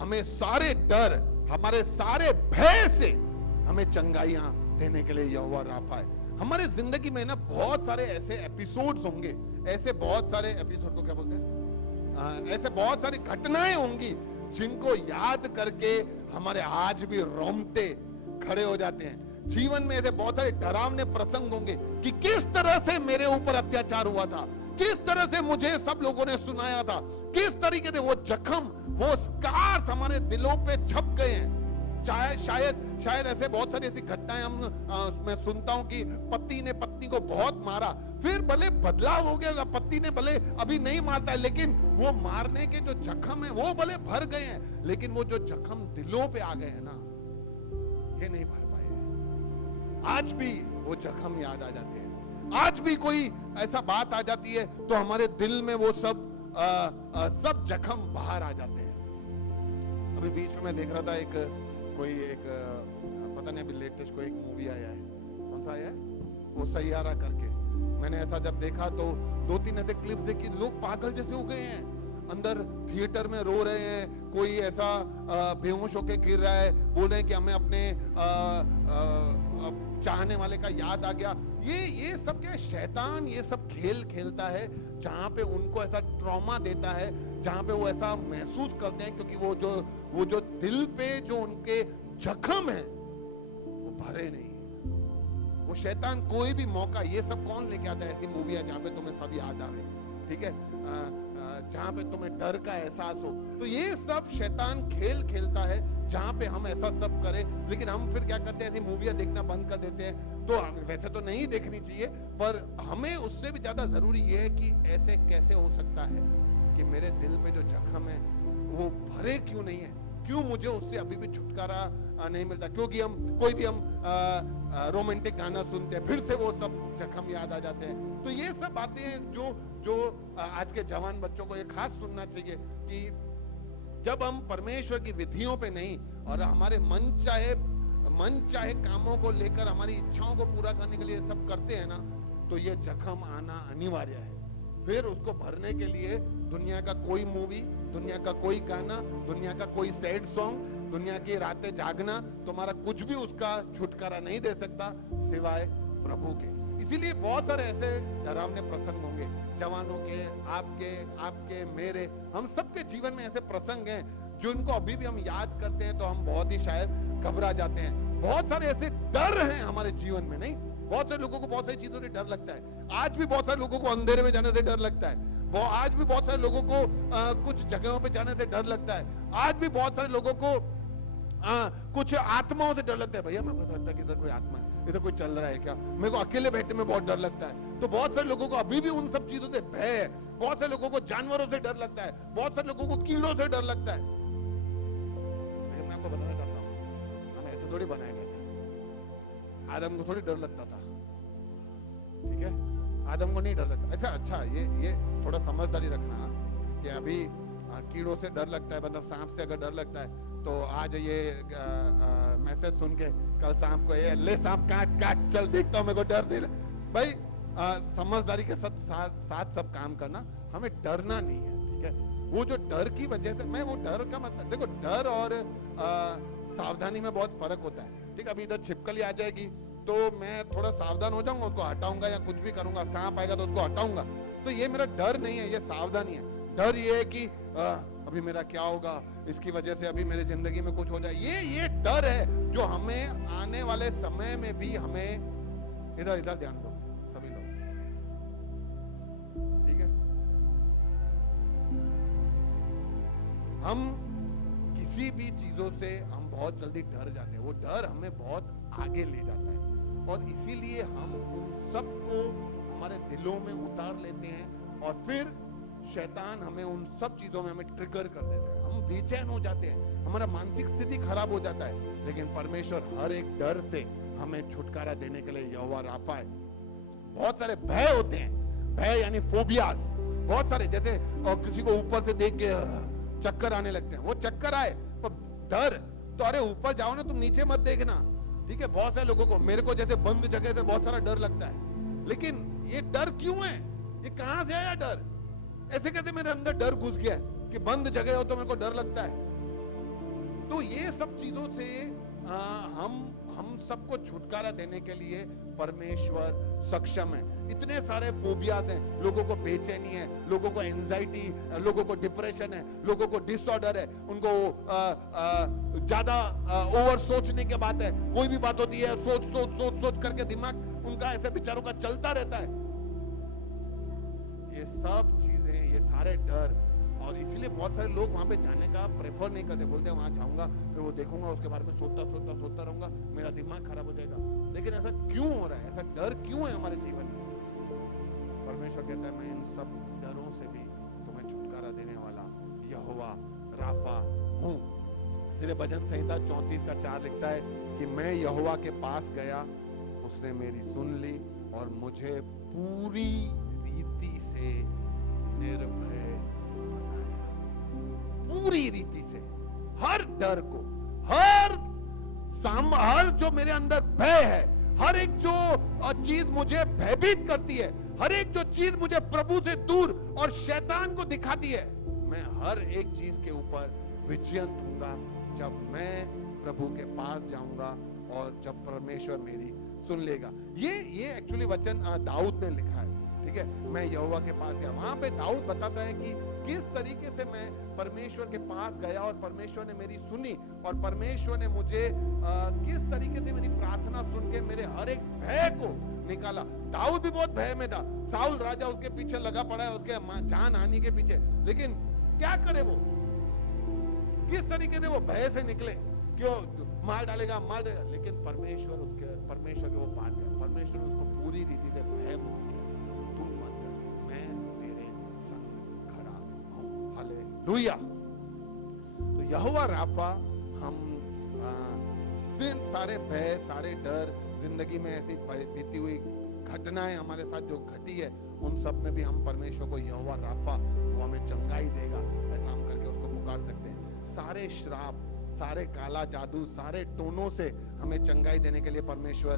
हमें सारे डर, हमारे सारे भय से हमें चंगाइयां देने के लिए यहोवा राफा है। हमारे जिंदगी में ना बहुत सारे ऐसे एपिसोड्स होंगे, ऐसे बहुत सारे एपिसोड को क्या बोलते हैं, ऐसे बहुत सारी घटनाएं होंगी जिनको याद करके हमारे आज भी रोंगटे खड़े हो जाते हैं। जीवन में ऐसे बहुत सारे डरावने प्रसंग होंगे कि किस तरह से मेरे ऊपर अत्याचार हुआ था, किस तरह से मुझे सब लोगों ने सुनाया था, किस तरीके से वो जख्म, वो स्कार्स हमारे दिलों पे छप गए हैं। शायद ऐसे बहुत सारी ऐसी घटनाएं मैं सुनता हूं कि पति ने पत्नी को बहुत मारा, फिर भले बदलाव हो गया, पति ने भले अभी नहीं मारता है, लेकिन वो मारने के जो जख्म है वो भले भर गए हैं, लेकिन वो जो जख्म दिलों पे आ गए हैं ना, ये नहीं भर पाए हैं। आज भी वो जख्म याद आ जाते हैं, आज भी कोई ऐसा बात आ जाती है तो हमारे दिल में वो सब जख्म बाहर आ जाते हैं। अभी बीच में मैं देख रहा था एक पता नहीं, अभी लेटेस्ट कोई एक मूवी आया है, कौन सा आया है वो, सैयारा करके। मैंने ऐसा जब देखा तो 2-3 ऐसे क्लिप्स देखी, लोग पागल जैसे हो गए हैं, अंदर थिएटर में रो रहे हैं, कोई ऐसा बेहोश होके गिर रहा है, बोल रहे हैं कि हमें अपने चाहने वाले का याद आ गया। ये सब क्या है, शैतान ये सब खेल खेलता है जहां पे उनको ऐसा ट्रॉमा देता है, जहां पे वो ऐसा महसूस करते हैं, क्योंकि वो जो दिल पे जो उनके जख्म है वो भरे नहीं। वो शैतान कोई भी मौका, ये सब कौन लेके आता है, ऐसी मूवी है जहां पे तुम्हें सब याद आवे, ठीक है, जहां पे तुम्हें डर का एहसास हो, तो ये सब शैतान खेल खेलता है जहां पे हम ऐसा सब करें। लेकिन हम फिर क्या करते हैं, ऐसी मूवियां देखना बंद कर देते हैं। तो वैसे तो नहीं देखनी चाहिए, पर हमें उससे भी ज्यादा जरूरी ये है कि ऐसे कैसे हो सकता है कि मेरे दिल पे जो जख्म है वो भरे क्यों नहीं है, क्यों मुझे उससे अभी भी छुटकारा नहीं मिलता। क्योंकि हम कोई भी हम रोमांटिक गाना सुनते हैं फिर से वो सब जख्म याद आ जाते हैं। तो ये सब बातें हैं जो जो आज के जवान बच्चों को ये खास सुनना चाहिए कि जब हम परमेश्वर की विधियों पे नहीं और हमारे मन चाहे कामों को लेकर हमारी इच्छाओं को पूरा करने के लिए सब करते हैं ना, तो ये जख्म आना अनिवार्य है। फिर उसको भरने के लिए दुनिया का कोई मूवी, दुनिया का कोई गाना, दुनिया का कोई सैड सॉन्ग, दुनिया की रातें जागना तुम्हारा कुछ भी उसका छुटकारा नहीं दे सकता सिवाय प्रभु के। इसीलिए बहुत सारे ऐसे डरावने प्रसंग होंगे जवानों के, आपके मेरे, हम सबके जीवन में ऐसे प्रसंग हैं जो इनको अभी भी हम याद करते हैं तो हम बहुत ही शायद घबरा जाते हैं। बहुत सारे ऐसे डर हैं हमारे जीवन में, नहीं, बहुत सारे लोगों को बहुत सारी चीजों से डर लगता है। आज भी बहुत सारे लोगों को अंधेरे में जाने से डर लगता है। आज भी बहुत सारे लोगों को कुछ जगहों पे जाने से डर लगता है। आज भी बहुत सारे लोगों को कुछ आत्माओं से डर लगता है। भैया मेरे को लगता है कि इधर कोई आत्मा है, इधर कोई चल रहा है क्या, मेरे को अकेले बैठने में बहुत डर लगता है। तो बहुत सारे लोगों को अभी भी उन सब चीजों से भय है। बहुत सारे लोगों को जानवरों से डर लगता है, बहुत सारे लोगों को कीड़ों से डर लगता है। लेकिन मैं आपको बताना चाहता हूँ, हमें ऐसे थोड़ी बनाया गया था। आदम को थोड़ी डर लगता था, ठीक है, आदम को नहीं डर लगता। अच्छा, ये थोड़ा समझदारी रखना कि अभी कीड़ों से डर लगता है, मतलब सांप से अगर डर लगता है तो आज ये मैसेज सुन के कल सांप को ये ले सांप काट चल देखता हूं, मेरे को डर नहीं भाई। समझदारी के साथ सब काम करना, हमें डरना नहीं है, ठीक है। वो जो डर की वजह से, मैं वो डर का मतलब देखो, डर और सावधानी में बहुत फर्क होता है, ठीक है। अभी इधर छिपकली आ जाएगी तो मैं थोड़ा सावधान हो जाऊंगा, उसको हटाऊंगा या कुछ भी करूंगा। सांप आएगा तो उसको हटाऊंगा, तो ये मेरा डर नहीं है, ये सावधानी है। डर ये है कि अभी मेरा क्या होगा, इसकी वजह से अभी मेरी जिंदगी में कुछ हो जाए, ये डर है जो हमें आने वाले समय में भी हमें इधर ध्यान दो सभी लोग, ठीक है। हम किसी भी चीजों से हम बहुत जल्दी डर जाते हैं, वो डर हमें बहुत आगे ले जाता है और इसीलिए हम उन सबको हमारे दिलों में उतार लेते हैं और फिर शैतान हमें उन सब चीजों में हमें ट्रिगर कर देता है। हम बेचैन हो जाते हैं, हमारा मानसिक स्थिति खराब हो जाता है। लेकिन परमेश्वर हर एक डर से हमें छुटकारा देने के लिए यहोवा राफा है। बहुत सारे भय होते हैं, भय यानी फोबियास, बहुत सारे, जैसे और किसी को ऊपर से देख के चक्कर आने लगते हैं, वो चक्कर आए पर डर तो अरे ऊपर जाओ ना, तुम नीचे मत देखना, ठीक है। बहुत सारे लोगों को, मेरे को जैसे बंद जगह से बहुत सारा डर लगता है, लेकिन ये डर क्यों है, ये कहां से आया डर? ऐसे कैसे मेरे अंदर डर घुस गया कि बंद जगह हो तो मेरे को डर लगता है? तो ये सब चीजों से हम सबको छुटकारा देने के लिए परमेश्वर सक्षम है। इतने सारे फोबियाज हैं, लोगों को बेचैनी है, लोगों को एंजाइटी, लोगों को डिप्रेशन है, लोगों को डिसऑर्डर है, उनको ज्यादा ओवर सोचने की बात है। कोई भी बात होती है सोच करके दिमाग उनका ऐसे विचारों का चलता रहता है। ये सब चीजें, ये सारे डर, और इसीलिए बहुत सारे लोग वहां पे जाने का प्रेफर नहीं करते, बोलते हैं वहां जाऊंगा फिर वो देखूंगा, उसके बारे में सोचता रहूंगा, मेरा दिमाग खराब हो जाएगा। लेकिन ऐसा क्यों हो रहा है? ऐसा डर क्यों है हमारे जीवन में? परमेश्वर कहता है मैं इन सब डरों से भी तुम्हें छुटकारा देने वाला यहोवा राफा हूं। इसलिए भजन संहिता 34:4 लिखता है कि मैं यहोवा के पास गया, उसने मेरी सुन ली और मुझे पूरी रीति से निर्भय, पूरी रीति से, हर डर को, हर जो मेरे अंदर भय है, हर एक जो चीज मुझे भयभीत करती है, हर एक जो चीज मुझे प्रभु से दूर और शैतान को दिखाती है, मैं हर एक चीज के ऊपर विजयंत हूंगा जब मैं प्रभु के पास जाऊंगा और जब परमेश्वर मेरी सुन लेगा। ये एक्चुअली वचन दाऊद ने लिखा है, ठीक है। मैं यहोवा के पास गया, वहां पे दाऊद बताता है कि किस तरीके से मैं परमेश्वर के पास गया और परमेश्वर ने मेरी सुनी और परमेश्वर ने मुझे किस तरीके से मेरी प्रार्थना सुन के मेरे हर एक भय को निकाला। दाऊद भी बहुत भय में था, साउल राजा उसके पीछे लगा पड़ा है, उसके जान हानि के पीछे, लेकिन क्या करे वो, किस तरीके से वो भय से निकले, क्यों मार डालेगा, लेकिन परमेश्वर के वो पास गया, परमेश्वर ने उसको पूरी रीति से भय मुक्त किया। तू मत डर, मैं तेरे संग खड़ा हूं। हालेलुया। तो यहोवा राफा, हम सारे भय, सारे डर, जिंदगी में ऐसी बीती हुई घटनाएं हमारे साथ जो घटी है, उन सब में भी हम परमेश्वर को यहोवा राफा, वो हमें चंगाई देगा, ऐसा हम करके उसको पुकार सकते हैं। सारे श्राप, सारे काला जादू, सारे टोनों से हमें चंगाई देने के लिए परमेश्वर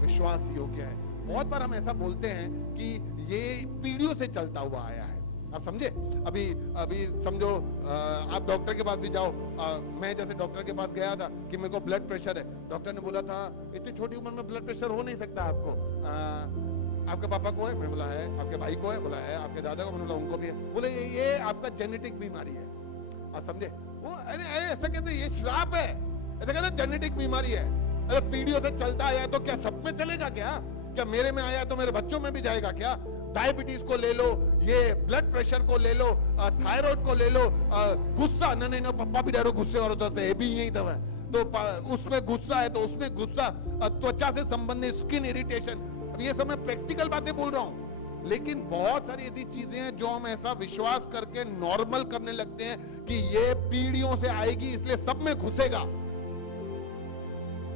विश्वास योग्य है। बहुत बार हम ऐसा बोलते हैं कि ये पीढ़ियों से चलता हुआ आया है। आप समझे? अभी समझो, आप डॉक्टर के पास भी जाओ, मैं जैसे डॉक्टर के पास गया था कि मेरे को ब्लड प्रेशर है, डॉक्टर ने बोला था इतनी छोटी उम्र में ब्लड प्रेशर हो नहीं सकता आपको, आपके पापा को है? मैं बोला है। आपके भाई को है? बोला है। आपके दादा को? मैंने बोला उनको भी है। बोले ये आपका जेनेटिक बीमारी है। आप समझे? वो अरे ऐसा कहते ये श्राप है, ऐसा कहते जेनेटिक बीमारी है। अरे पीढ़ियों से चलता आया तो क्या सब में चलेगा? क्या मेरे में आया तो मेरे बच्चों में भी जाएगा क्या? डायबिटीज को ले लो, ये ब्लड प्रेशर को ले लो, थायराइड को ले लो, गुस्सा, नहीं पप्पा भी डरो गुस्से और होता है, भी यही दवा है, तो उसमें गुस्सा है तो उसमें गुस्सा, त्वचा से संबंधित स्किन इरिटेशन। अब ये सब मैं प्रैक्टिकल बातें बोल रहा हूं, लेकिन बहुत सारी ऐसी चीजें हैं जो हम ऐसा विश्वास करके नॉर्मल करने लगते हैं कि ये पीढ़ियों से आएगी इसलिए सब में घुसेगा।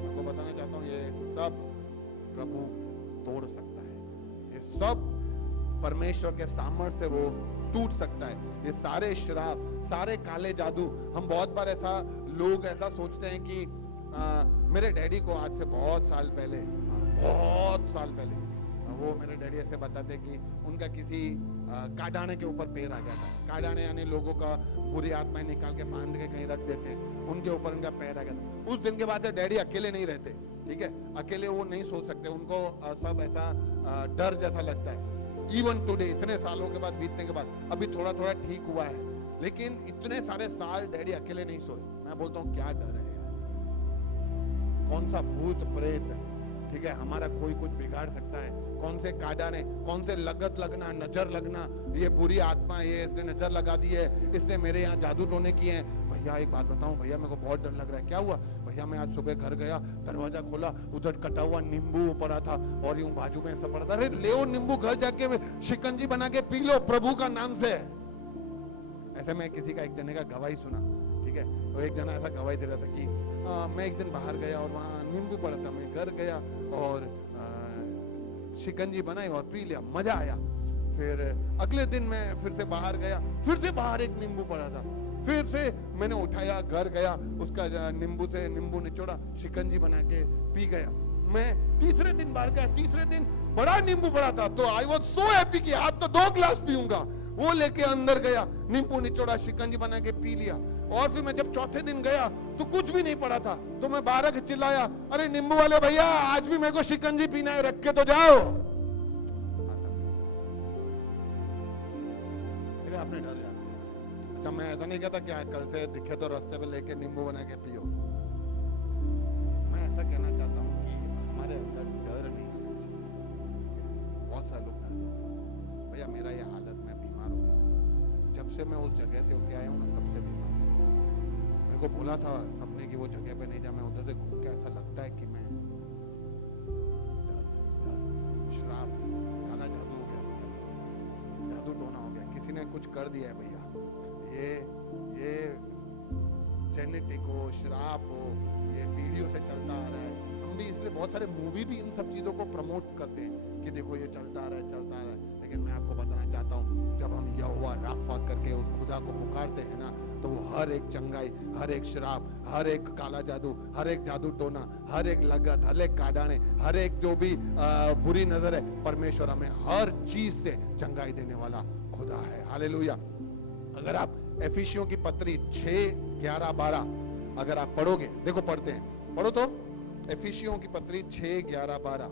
आपको बताना चाहता हूं, ये सब प्रभु तोड़ सकता है, ये सब परमेश्वर के सामर्थ्य से वो टूट सकता है। ये सारे श्राप, सारे काले जादू, हम बहुत बार ऐसा लोग ऐसा सोचते हैं कि मेरे डैडी को आज से बहुत साल पहले, वो मेरे डैडी ऐसे बताते कि उनका किसी काडाने के ऊपर पैर आ गया था। काडाने यानी लोगों का बुरी आत्माएं निकाल के बांध के कहीं रख देते हैं, उनके ऊपर उनका पैर आ गया था। उस दिन के बाद से डैडी अकेले नहीं रहते, ठीक है? अकेले वो नहीं सो सकते, उनको सब ऐसा डर जैसा लगता है। इवन टुडे, इतने सालों के बाद, बीतने के बाद, अभी थोड़ा थोड़ा ठीक हुआ है, लेकिन इतने सारे साल डैडी अकेले नहीं सोए। मैं बोलता हूँ क्या डर है यार, कौन सा भूत प्रेत, ठीक है, हमारा कोई कुछ बिगाड़ सकता है? कौन से काडाने, कौन से लगत लगना, नजर लगना, ये बुरी आत्मा, ये इसने नजर लगा दी है, इसने मेरे यहाँ जादू टोने किए हैं। भैया एक बात बताऊं भैया, मेरे को बहुत डर लग रहा है। क्या हुआ? भैया मैं आज सुबह घर गया, दरवाजा खोला, उधर कटा हुआ नींबू पड़ा था और यूं बाजू में ऐसा पड़ा था। अरे ले निंबू, घर जाके शिकंजी बना के पी लो प्रभु का नाम से। ऐसे मैं किसी का एक जने का गवाही सुना, ठीक है, तो एक जना ऐसा गवाही दे रहा था कि मैं एक दिन बाहर गया और वहां नींबू पड़ा था, मैं घर गया और शिकंजी बनाई और पी लिया, मजा आया। फिर अगले दिन मैं फिर से बाहर गया, फिर से बाहर एक नींबू पड़ा था, फिर से मैंने उठाया, घर गया, उसका नींबू से नींबू निचोड़ा, शिकंजी बना के पी गया। मैं तीसरे दिन बाहर गया, तीसरे दिन बड़ा नींबू पड़ा था, तो आई वाज सो हैप्पी कि आज तो 2 ग्लास पीऊंगा। वो लेके अंदर गया, नींबू निचोड़ा, शिकंजी बना के पी लिया। और फिर मैं जब चौथे दिन गया तो कुछ भी नहीं पड़ा था, तो मैं बाहर चिल्लाया, अरे नींबू वाले भैया आज भी मेरे को शिकंजी पीना है, रख के तो जाओ। आपने डर जाते हैं। अच्छा मैं ऐसा नहीं कहता कि कल से दिखे तो रास्ते पे लेके नींबू बना के पियो। मैं ऐसा कहना चाहता हूँ कि हमारे अंदर डर नहीं आना चाहिए। बहुत सारे लोग डर जाते हैं, भैया मेरा ये हालत, मैं बीमार हो गया, जब से मैं उस जगह से होके आया हूँ ना तब से बीमार हूँ। मेरे को बोला था सबने कि वो जगह पे नहीं जा, मैं उधर से घूम के ऐसा लगता है कि मैं श्राप, काला जादू हो गया, जादू टोना हो गया, किसी ने कुछ कर दिया है भैया। ये जेनेटिक हो, श्राप हो, ये पीढ़ियों से चलता आ रहा है। हम भी इसलिए बहुत सारे मूवी भी इन सब चीजों को प्रमोट करते हैं कि देखो ये चलता आ रहा है, चलता आ रहा है। लेकिन मैं आपको बताना चाहता हूँ, जब हम यहोवा राफा करके उस खुदा को पुकारते हैं ना, तो वो हर एक चंगाई, हर एक श्राप, हर एक काला जादू, हर एक जादू टोना, हर एक लगत, हर एक काडाने, हर एक जो भी बुरी नजर है, परमेश्वर हमें हर चीज से चंगाई देने वाला खुदा है। हालेलुया। अगर आप एफिसियों की पत्री 6:11-12 अगर आप पढ़ोगे, देखो पढ़ते हैं, पढ़ो तो एफिसियों की पत्री 6:11-12।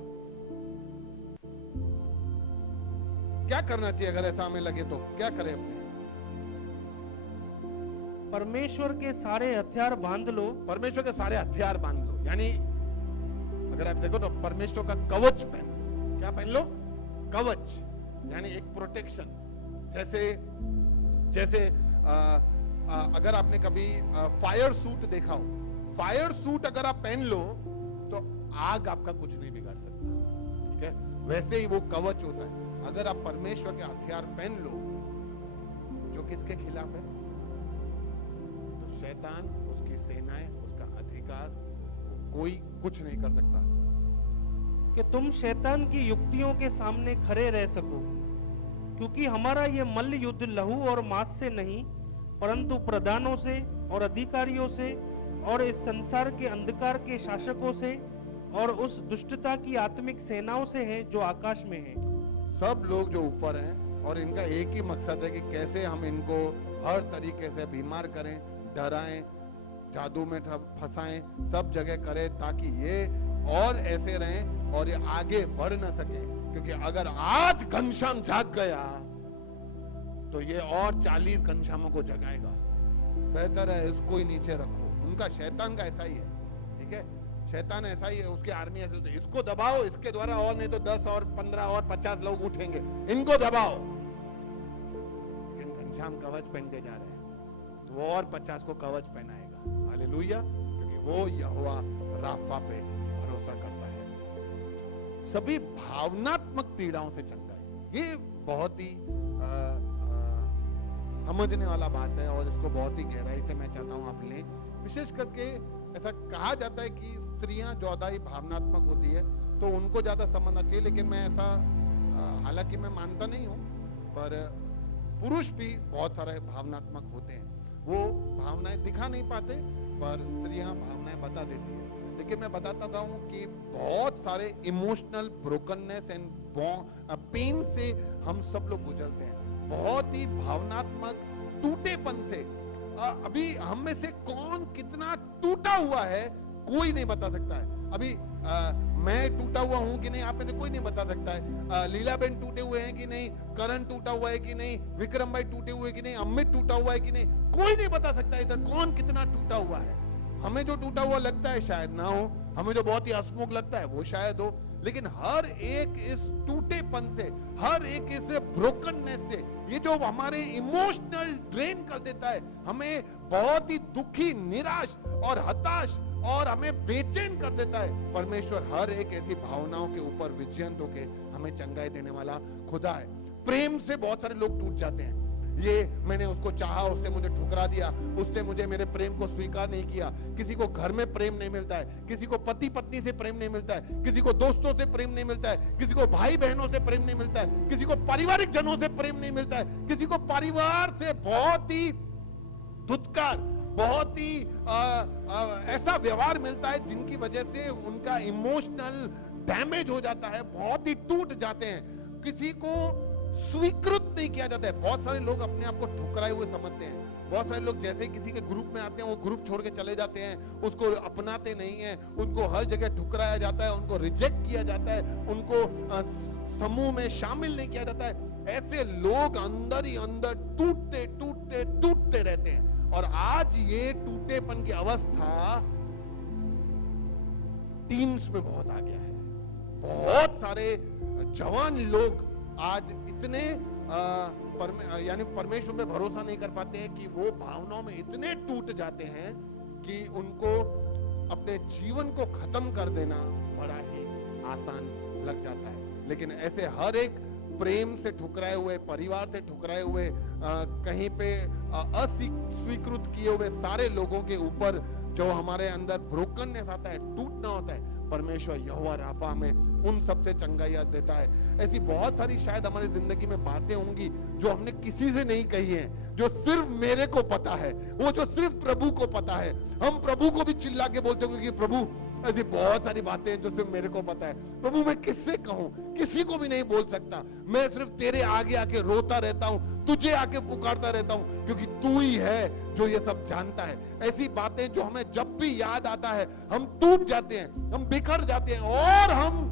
क्या करना चाहिए अगर ऐसा हमें लगे तो क्या करें? अपने परमेश्वर के सारे हथियार बांध लो। परमेश्वर के सारे हथियार बांध लो, यानी अगर आप देखो तो परमेश्वर का कवच पहन लो। क्या पहन लो? कवच, यानी एक प्रोटेक्शन। जैसे अगर आपने कभी फायर सूट देखा हो, फायर सूट अगर आप पहन लो तो आग आपका कुछ नहीं बिगाड़ सकता, ठीक है? वैसे ही वो कवच होता है। अगर आप परमेश्वर के हथियार पहन लो, जो किसके खिलाफ है? तो शैतान, उसकी सेनाएं, उसका अधिकार, कोई कुछ नहीं कर सकता कि तुम शैतान की युक्तियों के सामने खड़े रह सको, क्योंकि हमारा ये मल्ल युद्ध लहू और मांस से नहीं, परंतु प्रधानों से और अधिकारियों से और इस संसार के अंधकार के शासकों से और उस दुष्टता की आत्मिक सेनाओं से है जो आकाश में है। सब लोग जो ऊपर हैं, और इनका एक ही मकसद है कि कैसे हम इनको हर तरीके से बीमार करें, डराएं, जादू में फंसाएं, सब जगह करें, ताकि ये और ऐसे रहें और ये आगे बढ़ ना सके। क्योंकि अगर आज घनश्याम जाग गया तो ये और 40 घनश्यामों को जगाएगा। बेहतर है इसको ही नीचे रखो। उनका शैतान का ऐसा ही है, ठीक है, शैतान ऐसा ही है, उसकी आर्मी ऐसे होती है। इसको दबाओ, इसके द्वारा और नहीं तो 10 और 15 और 50 लोग उठेंगे, इनको दबाओ। लेकिन घनश्याम कवच पहनते जा रहे हैं तो वो और 50 को कवच पहनाएगा। हालेलुया, क्योंकि वो यहोवा राफा पे भरोसा करता है। सभी भावनात्मक पीड़ाओं से चंगाई, ये बहुत ही समझने वाला बात है और इसको बहुत ही गहराई से मैं चाहता हूं आप लें। विशेष करके ऐसा कहा जाता है कि स्त्रियां ज्यादा ही भावनात्मक होती है तो उनको ज्यादा समझना चाहिए, लेकिन मैं ऐसा हालांकि मैं मानता नहीं हूं, पर पुरुष भी बहुत सारे भावनात्मक होते हैं। वो भावनाएं दिखा नहीं पाते पर स्त्रियां भावनाएं बता देती है। लेकिन मैं बताता था हूं कि बहुत सारे इमोशनल ब्रोकननेस एंड पेन से हम सब लोग गुजरते हैं, बहुत ही भावनात्मक टूटेपन से। अभी हम में से कौन कितना टूटा हुआ है कोई नहीं बता सकता है। अभी मैं टूटा हुआ हूं कि नहीं आप में से कोई नहीं बता सकता है। लीला बहन टूटे हुए हैं कि नहीं, करण टूटा हुआ है कि नहीं, विक्रम भाई टूटे हुए कि नहीं, अमित टूटा हुआ है कि नहीं, कोई नहीं बता सकता इधर कौन कितना टूटा हुआ है। हमें जो टूटा हुआ लगता है शायद ना हो, हमें जो बहुत ही हंसमुख लगता है वो शायद हो, लेकिन हर एक इस टूटेपन से, हर एक इस ब्रोकननेस से, ये जो हमारे इमोशनल ड्रेन कर देता है, हमें बहुत ही दुखी, निराश और हताश और हमें बेचैन कर देता है, परमेश्वर हर एक ऐसी भावनाओं के ऊपर विजयंत होके हमें चंगाई देने वाला खुदा है। प्रेम से बहुत सारे लोग टूट जाते हैं। ये मैंने उसको चाहा, उसने मुझे ठुकरा दिया, उसने मुझे मेरे प्रेम को स्वीकार नहीं किया। किसी को घर में प्रेम नहीं मिलता है, किसी को पति पत्नी से प्रेम नहीं मिलता है, किसी को दोस्तों से प्रेम नहीं मिलता है, किसी को भाई बहनों से प्रेम नहीं मिलता है, किसी को पारिवारिक जनों से प्रेम नहीं मिलता है, किसी को परिवार से बहुत ही धुतकार, बहुत ही ऐसा व्यवहार मिलता है जिनकी वजह से उनका इमोशनल डैमेज हो जाता है, बहुत ही टूट जाते हैं। किसी को स्वीकृत नहीं किया जाता है। बहुत सारे लोग अपने आप को ठुकराए हुए समझते हैं। बहुत सारे लोग जैसे किसी के ग्रुप में आते हैं वो ग्रुप छोड़ के चले जाते हैं, उसको अपनाते नहीं हैं, उनको हर जगह ठुकराया जाता है, उनको रिजेक्ट किया जाता है, उनको समूह में शामिल नहीं किया जाता है। ऐसे लोग अंदर ही अंदर टूटते टूटते टूटते रहते हैं। और आज ये टूटेपन की अवस्था टीन्स में बहुत आ गया है। बहुत सारे जवान लोग आज इतने यानी परमेश्वर पे भरोसा नहीं कर पाते हैं कि वो भावनाओं में इतने टूट जाते हैं कि उनको अपने जीवन को खत्म कर देना बड़ा ही आसान लग जाता है। लेकिन ऐसे हर एक प्रेम से ठुकराए हुए, परिवार से ठुकराए हुए, कहीं पे अस्वीकृत किए हुए सारे लोगों के ऊपर जो हमारे अंदर ब्रोकननेस आता है, टूटना होता है, परमेश्वर यहोवा राफा में उन सब से चंगाई देता है। ऐसी बहुत सारी शायद हमारी जिंदगी में बातें होंगी जो हमने किसी से नहीं कही हैं, जो सिर्फ मेरे को पता है, वो जो सिर्फ प्रभु को पता है। हम प्रभु को भी चिल्ला के बोलते होंगे कि प्रभु ऐसी बहुत सारी बातें हैं जो सिर्फ मेरे को पता है। प्रभु मैं किससे कहूं, किसी को भी नहीं बोल सकता, मैं सिर्फ तेरे आगे आके रोता रहता हूं, तुझे आके पुकारता रहता हूं, क्योंकि तू ही है जो ये सब जानता है। ऐसी बातें जो हमें जब भी याद आता है हम टूट जाते हैं, हम बिखर जाते हैं और हम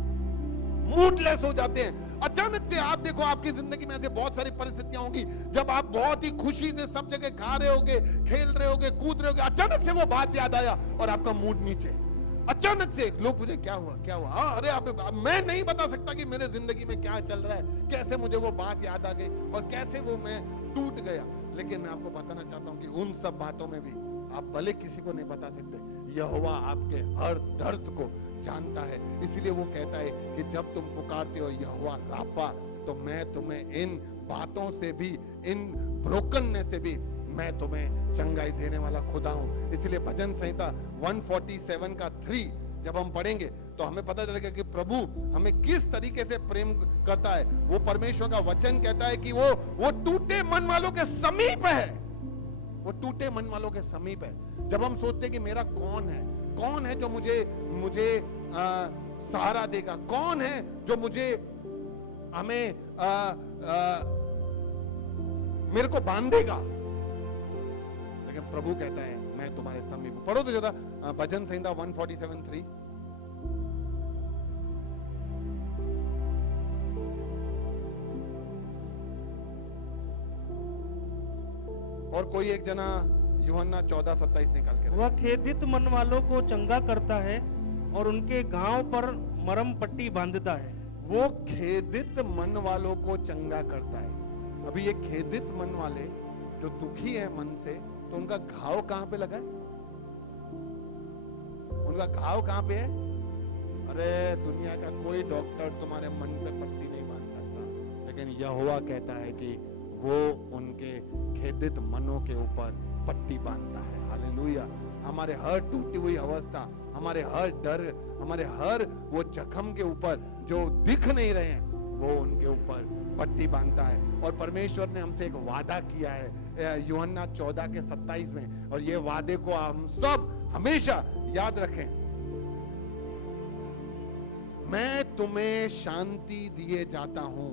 मूडलेस हो जाते हैं। अचानक से आप देखो आपकी जिंदगी में ऐसे बहुत सारी परिस्थितियां होंगी जब आप बहुत ही खुशी से सब जगह खा रहे होगे, खेल रहे होगे, कूद रहे होगे, अचानक से वो बात याद आया और आपका मूड नीचे। अचानक से लोग पूछे क्या हुआ क्या हुआ, अरे आप मैं नहीं बता सकता कि मेरे जिंदगी में क्या चल रहा है, कैसे मुझे वो बात याद आ गई और कैसे वो मैं टूट गया। लेकिन मैं आपको बताना चाहता हूं कि उन सब बातों में भी आप भले किसी को नहीं बता सकते, यहोवा आपके हर दर्द को जानता है। इसीलिए वो कहता है कि जब तुम पुकारते हो यहोवा राफा, तो मैं तुम्हें इन बातों से भी, इन ब्रोकननेस से भी मैं तुम्हें चंगाई देने वाला खुदा हूं। इसलिए भजन संहिता 147 का 3 जब हम पढ़ेंगे तो हमें पता चलेगा कि प्रभु हमें किस तरीके से प्रेम करता है। वो परमेश्वर का वचन कहता है कि वो टूटे मन वालों के समीप है, वो टूटे मन वालों के समीप है। जब हम सोचते हैं कि मेरा कौन है जो मुझे सहारा देगा, कौन है जो मुझे हमें मेरे को बांधेगा, लेकिन प्रभु कहता है मैं तुम्हारे समीप हूं। पढ़ो तो जरा भजन संहिता 147:3। और कोई एक जना यूहन्ना 14:27 निकाल के। वह खेदित मन वालों को चंगा करता है और उनके घाव पर मरहम पट्टी बांधता है। वो खेदित मन वालों को चंगा करता है। अभी ये खेदित मन वाले जो दुखी है मन से, तो उनका घाव कहां पे लगा है? उनका घाव कहां पे है? अरे दुनिया का कोई डॉक्टर तुम्हारे मन पे पट्टी नहीं बांध सकता, लेकिन यहोवा कहता है कि वो उनके खेदित मनों के ऊपर पट्टी बांधता है। हालेलुया। हमारे हर टूटी हुई अवस्था, हमारे हर डर, हमारे हर वो जख्म के ऊपर जो दिख नहीं रहे हैं, वो उनके ऊपर पट्टी बांधता है। और परमेश्वर ने हमसे एक वादा किया है यूहन्ना 14:27 में, और ये वादे को हम सब हमेशा याद रखें। मैं तुम्हें शांति दिए जाता हूं,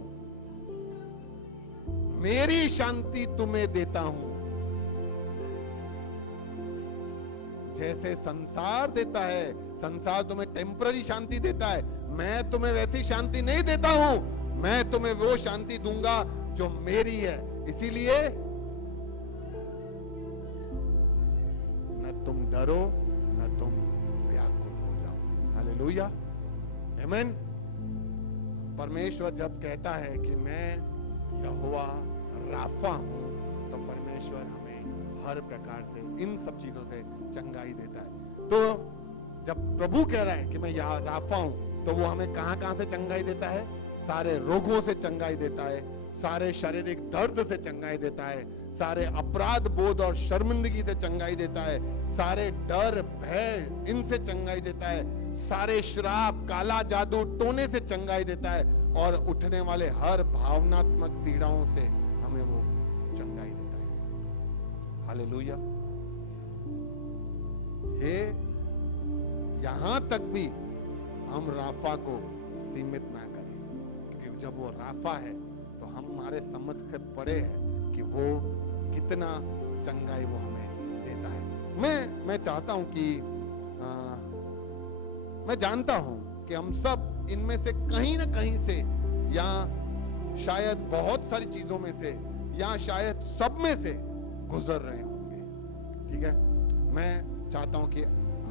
मेरी शांति तुम्हें देता हूं। जैसे संसार देता है, संसार तुम्हें टेम्पररी शांति देता है, मैं तुम्हें वैसी शांति नहीं देता हूं। मैं तुम्हें वो शांति दूंगा जो मेरी है। इसीलिए न तुम डरो न तुम व्याकुल हो जाओ। हालेलुया, आमीन। परमेश्वर जब कहता है कि मैं यहोवा राफा हूं, तो परमेश्वर हमें हर प्रकार से इन सब चीजों से चंगाई देता है। तो जब प्रभु कह रहा है कि मैं राफा हूं, तो वो हमें कहां कहां से चंगाई देता है? सारे रोगों से चंगाई देता है, सारे शारीरिक दर्द से चंगाई देता है, सारे अपराध बोध और शर्मिंदगी से चंगाई देता है, सारे डर भय इनसे चंगाई देता है, सारे श्राप काला जादू टोने से चंगाई देता है, और उठने वाले हर भावनात्मक पीड़ाओं से हमें वो चंगाई देता है। हालेलुया। ये यहां तक भी हम राफा को सीमित ना करें, क्योंकि जब वो राफा है तो हम हमारे समझ से परे है कि वो कितना चंगाई वो हमें देता है। मैं चाहता हूं कि मैं जानता हूं कि हम सब इनमें से कहीं ना कहीं से, या शायद बहुत सारी चीजों में से, या शायद सब में से गुजर रहे होंगे। ठीक है, मैं चाहता हूं कि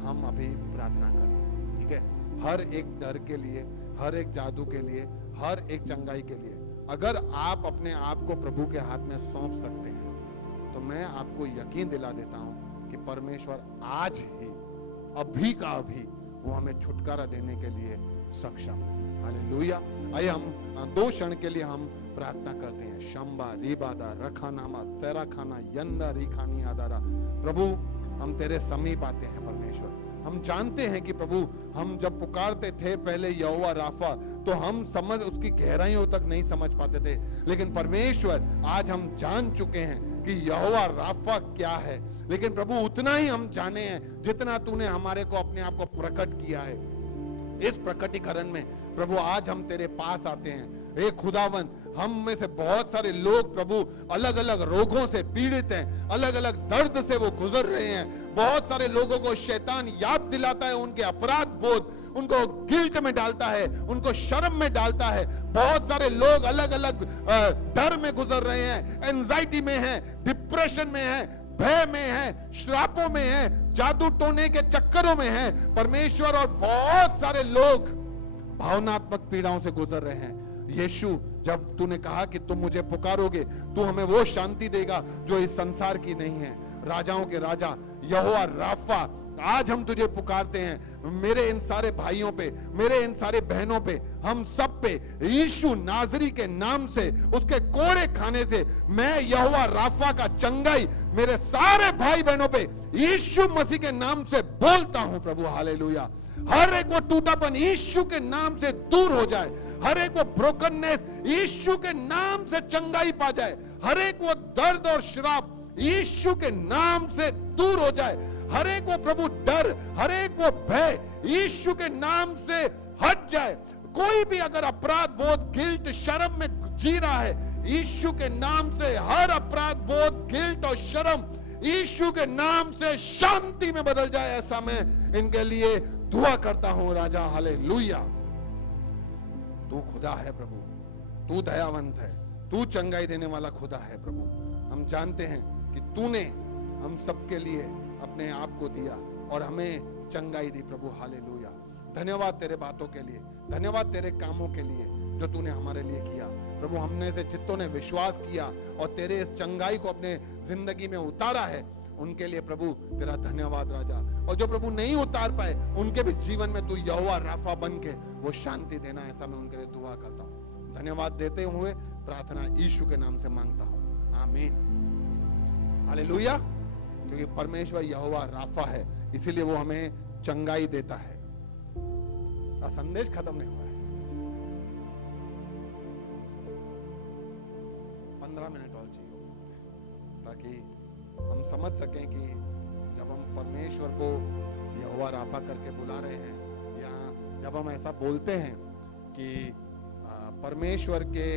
हम अभी प्रार्थना करें। ठीक है, हर एक डर के लिए, हर एक जादू के लिए, हर एक चंगाई के लिए, अगर आप अपने आप को प्रभु के हाथ में सौंप सकते हैं, तो मैं आपको यकीन दिला देता हूं कि परमेश्वर आज ही, अभी का अभी, वो हमें छुटकारा देने के लिए सक्षम है। हालेलुया। आइए हम 2 क्षण के लिए हम प्रार्थना करते हैं। शंबा रिबादा रखानामा सैराखाना यंदा रिखानी आदारा। प्रभु हम तेरे समीप आते हैं परमेश्वर। हम जानते हैं कि प्रभु हम जब पुकारते थे पहले यहोवा राफा, तो हम समझ उसकी गहराइयों तक नहीं समझ पाते थे, लेकिन परमेश्वर आज हम जान चुके हैं कि यहोवा राफा क्या है। लेकिन प्रभु उतना ही हम जाने हैं जितना तूने हमारे को अपने आप को प्रकट किया है। इस प्रकटीकरण में प्रभु आज हम तेरे पास आते हैं। हे खुदावन, हम में से बहुत सारे लोग प्रभु अलग अलग रोगों से पीड़ित हैं, अलग अलग दर्द से वो गुजर रहे हैं। बहुत सारे लोगों को शैतान याद दिलाता है उनके अपराध बोध, उनको गिल्ट में डालता है, उनको शर्म में डालता है। बहुत सारे लोग अलग अलग डर में गुजर रहे हैं, एंजाइटी में हैं, डिप्रेशन में हैं, भय में हैं, श्रापों में हैं, जादू टोने के चक्करों में हैं परमेश्वर। और बहुत सारे लोग भावनात्मक पीड़ाओं से गुजर रहे हैं। यीशु, जब तूने कहा कि तुम मुझे पुकारोगे, तू हमें वो शांति देगा जो इस संसार की नहीं है। राजाओं के राजा यहोवा राफा, आज हम तुझे पुकारते हैं, मेरे इन सारे भाइयों पे, मेरे इन सारे बहनों पे, हम सब पे यीशु नाजरी के नाम से, उसके कोड़े खाने से मैं यहोवा राफा का चंगाई मेरे सारे भाई बहनों पे यीशु मसीह के नाम से बोलता हूं प्रभु। हालेलुया। हर एक वो टूटापन यीशु के नाम से दूर हो जाए, हर एक वो ब्रोकननेस यीशु के नाम से चंगाई पा जाए, हर एक वो दर्द और श्राप यीशु के नाम से दूर हो जाए, हर एक वो प्रभु डर, हर एक वो भय यीशु के नाम से हट जाए। कोई भी अगर अपराध बोध, गिल्ट, शर्म में जी रहा है, यीशु के नाम से हर अपराध बोध, गिल्ट और शर्म यीशु के नाम से शांति में बदल जाए, ऐसा मैं इनके लिए दुआ करता हूं राजा। हालेलुया। तू खुदा है प्रभु, तू दयावंत है, तू चंगाई देने वाला खुदा है प्रभु। हम जानते हैं कि तूने हम सबके लिए अपने आप को दिया और हमें चंगाई दी प्रभु। हालेलुया। धन्यवाद तेरे बातों के लिए, धन्यवाद तेरे कामों के लिए जो तूने हमारे लिए किया प्रभु। हमने से जितों ने विश्वास किया और तेरे इस चंगाई को अपने जिंदगी में उतारा है, उनके लिए प्रभु तेरा धन्यवाद राजा। और जो प्रभु नहीं उतार पाए, उनके भी जीवन में तू यहोवा राफा बन के वो शांति देना, ऐसा मैं उनके लिए दुआ करता हूँ। धन्यवाद देते हुए प्रार्थना यीशु के नाम से मांगता हूँ, आमीन। हालेलुया। क्योंकि परमेश्वर यहोवा राफा है, इसीलिए वो हमें चंगाई देता है। संदेश खत्म नहीं हुआ है, 15 मिनट और चाहिए ताकि हम समझ सकें कि जब हम परमेश्वर को यहोवा राफा करके बुला रहे हैं, या जब हम ऐसा बोलते हैं कि परमेश्वर के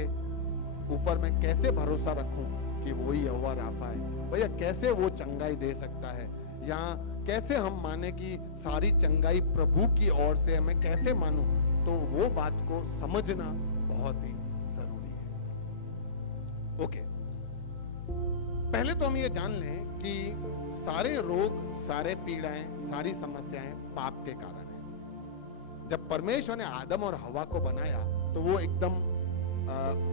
ऊपर मैं कैसे भरोसा रखूं कि वो ही यहोवा राफा है, भैया कैसे वो चंगाई दे सकता है, या कैसे हम माने कि सारी चंगाई प्रभु की ओर से, मैं कैसे मानूं, तो वो बात को समझना बहुत ही जरूरी है। ओके, पहले तो हम ये जान लें कि सारे रोग, सारे पीड़ाएं, सारी समस्याएं पाप के कारण है। जब परमेश्वर ने आदम और हवा को बनाया तो वो एकदम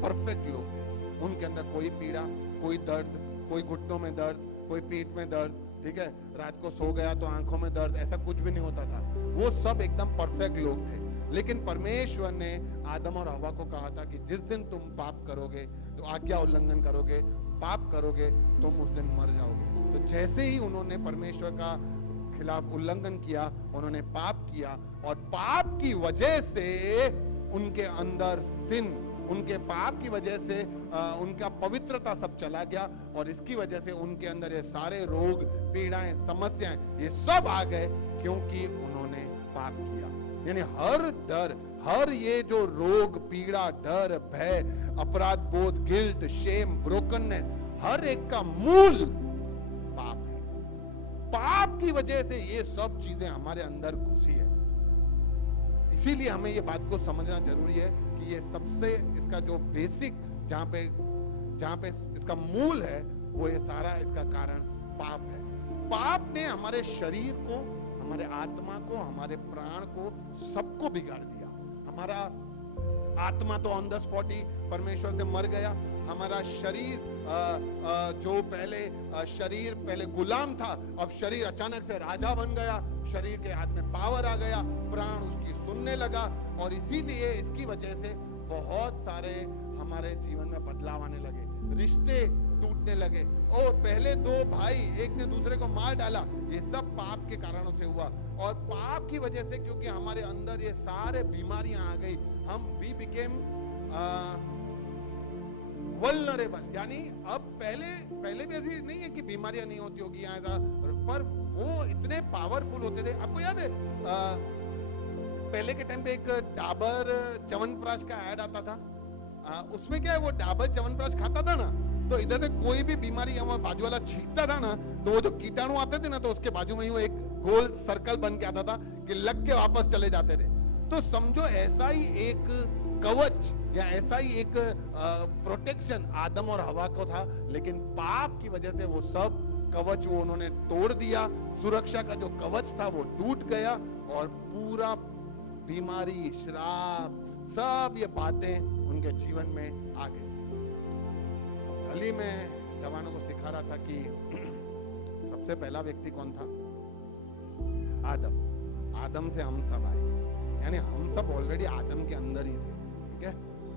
परफेक्ट लोग थे, उनके अंदर कोई पीड़ा, कोई दर्द, कोई घुटनों में दर्द, कोई पीठ में दर्द, ठीक है, रात को सो गया तो आंखों में दर्द, ऐसा कुछ भी नहीं होता था। वो सब एकदम परफेक्ट लोग थे। लेकिन परमेश्वर ने आदम और हवा को कहा था कि जिस दिन तुम पाप करोगे, तो आज्ञा उल्लंघन करोगे, पाप करोगे, तुम उस दिन मर जाओगे। तो जैसे ही उन्होंने परमेश्वर का खिलाफ उल्लंघन किया, उन्होंने पाप किया, और पाप की वजह से उनके अंदर सिन, उनके पाप की वजह से उनका पवित्रता सब चला गया, और इसकी वजह से उनके अंदर ये सारे रोग, पीड़ाएं, समस्याएं, ये सब आ गए क्योंकि उन्होंने पाप किया। यानी हर डर, हर ये जो रोग, पीड़ा, डर, भय, अपराध बोध, गिल्ट, शेम, ब्रोकननेस, हर एक का मूल पाप है। पाप की वजह से ये सब चीजें हमारे अंदर घुसी है। इसीलिए हमें ये बात को समझना जरूरी है कि ये सबसे, इसका जो बेसिक, जहां पे इसका मूल है, वो ये सारा इसका कारण पाप है। पाप ने हमारे शरीर को, हमारे आत्मा को, हमारे प्राण को, सबको बिगाड़ दिया। हमारा आत्मा तो ऑन द स्पॉट ही परमेश्वर से मर गया। हमारा शरीर जो शरीर पहले गुलाम था, अब शरीर अचानक से राजा बन गया, शरीर के हाथ में पावर आ गया, प्राण उसकी सुनने लगा, और इसीलिए इसकी वजह से बहुत सारे हमारे जीवन में बदलाव आने लगे, रिश्ते टूटने लगे। और पहले दो भाई एक ने दूसरे को मार डाला, ये सब पाप के कारणों से हुआ। और पाप की वजह से, क्योंकि हमारे अंदर ये सारे बीमारियां आ गई, हम वी बिकेम वल्नरेबल। यानी अब पहले भी ऐसी नहीं है कि बीमारियां नहीं होती होगी ऐसा, पर वो इतने पावरफुल होते थे। आपको याद है पहले के टाइम पे एक डाबर च्यवनप्राश का ऐड आता था, उसमें क्या है, वो डाबर च्यवनप्राश खाता था ना, तो इधर से कोई भी बीमारी हमारा बाजू वाला छींकता था ना, तो वो जो कीटाणु आते थे ना, तो उसके बाजू में ही वो एक गोल सर्कल बन के आता था कि लग के वापस चले जाते थे। तो समझो ऐसा ही एक कवच या ऐसा ही एक प्रोटेक्शन आदम और हवा को था, लेकिन पाप की वजह से वो सब कवच वो उन्होंने तोड़ दिया। सुरक्षा का जो कवच था वो टूट गया, और पूरा बीमारी, श्राप, सब ये बातें उनके जीवन में आ गई। कल ही मैं जवानों को सिखा रहा था कि सबसे पहला व्यक्ति कौन था? आदम से हम सब आए, यानी हम सब ऑलरेडी आदम के अंदर ही थे, ठीक है।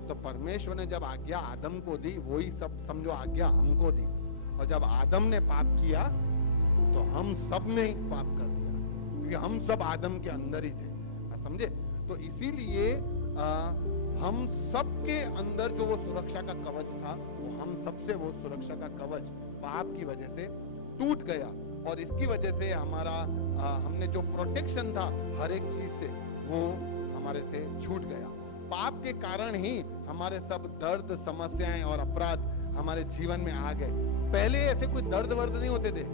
तो परमेश्वर ने जब आज्ञा आदम को दी, वही सब समझो आज्ञा हमको दी, और जब आदम ने पाप किया तो हम सब ने ही पाप कर दिया, क्योंकि हम सब आदम के अंदर ही थे, आप समझे। तो इसीलिए हम सब के अंदर जो वो सुरक्षा का कवच था, वो हम सबसे वो सुरक्षा का कवच पाप की वजह से टूट गया, और इसकी वजह से हमारा हमने जो प्रोटेक्शन था हर एक चीज से, वो हमारे से छूट गया। पाप के कारण ही हमारे सब दर्द, समस्याएं और अपराध हमारे जीवन में आ गए। पहले ऐसे कोई दर्द वर्द नहीं होते थे,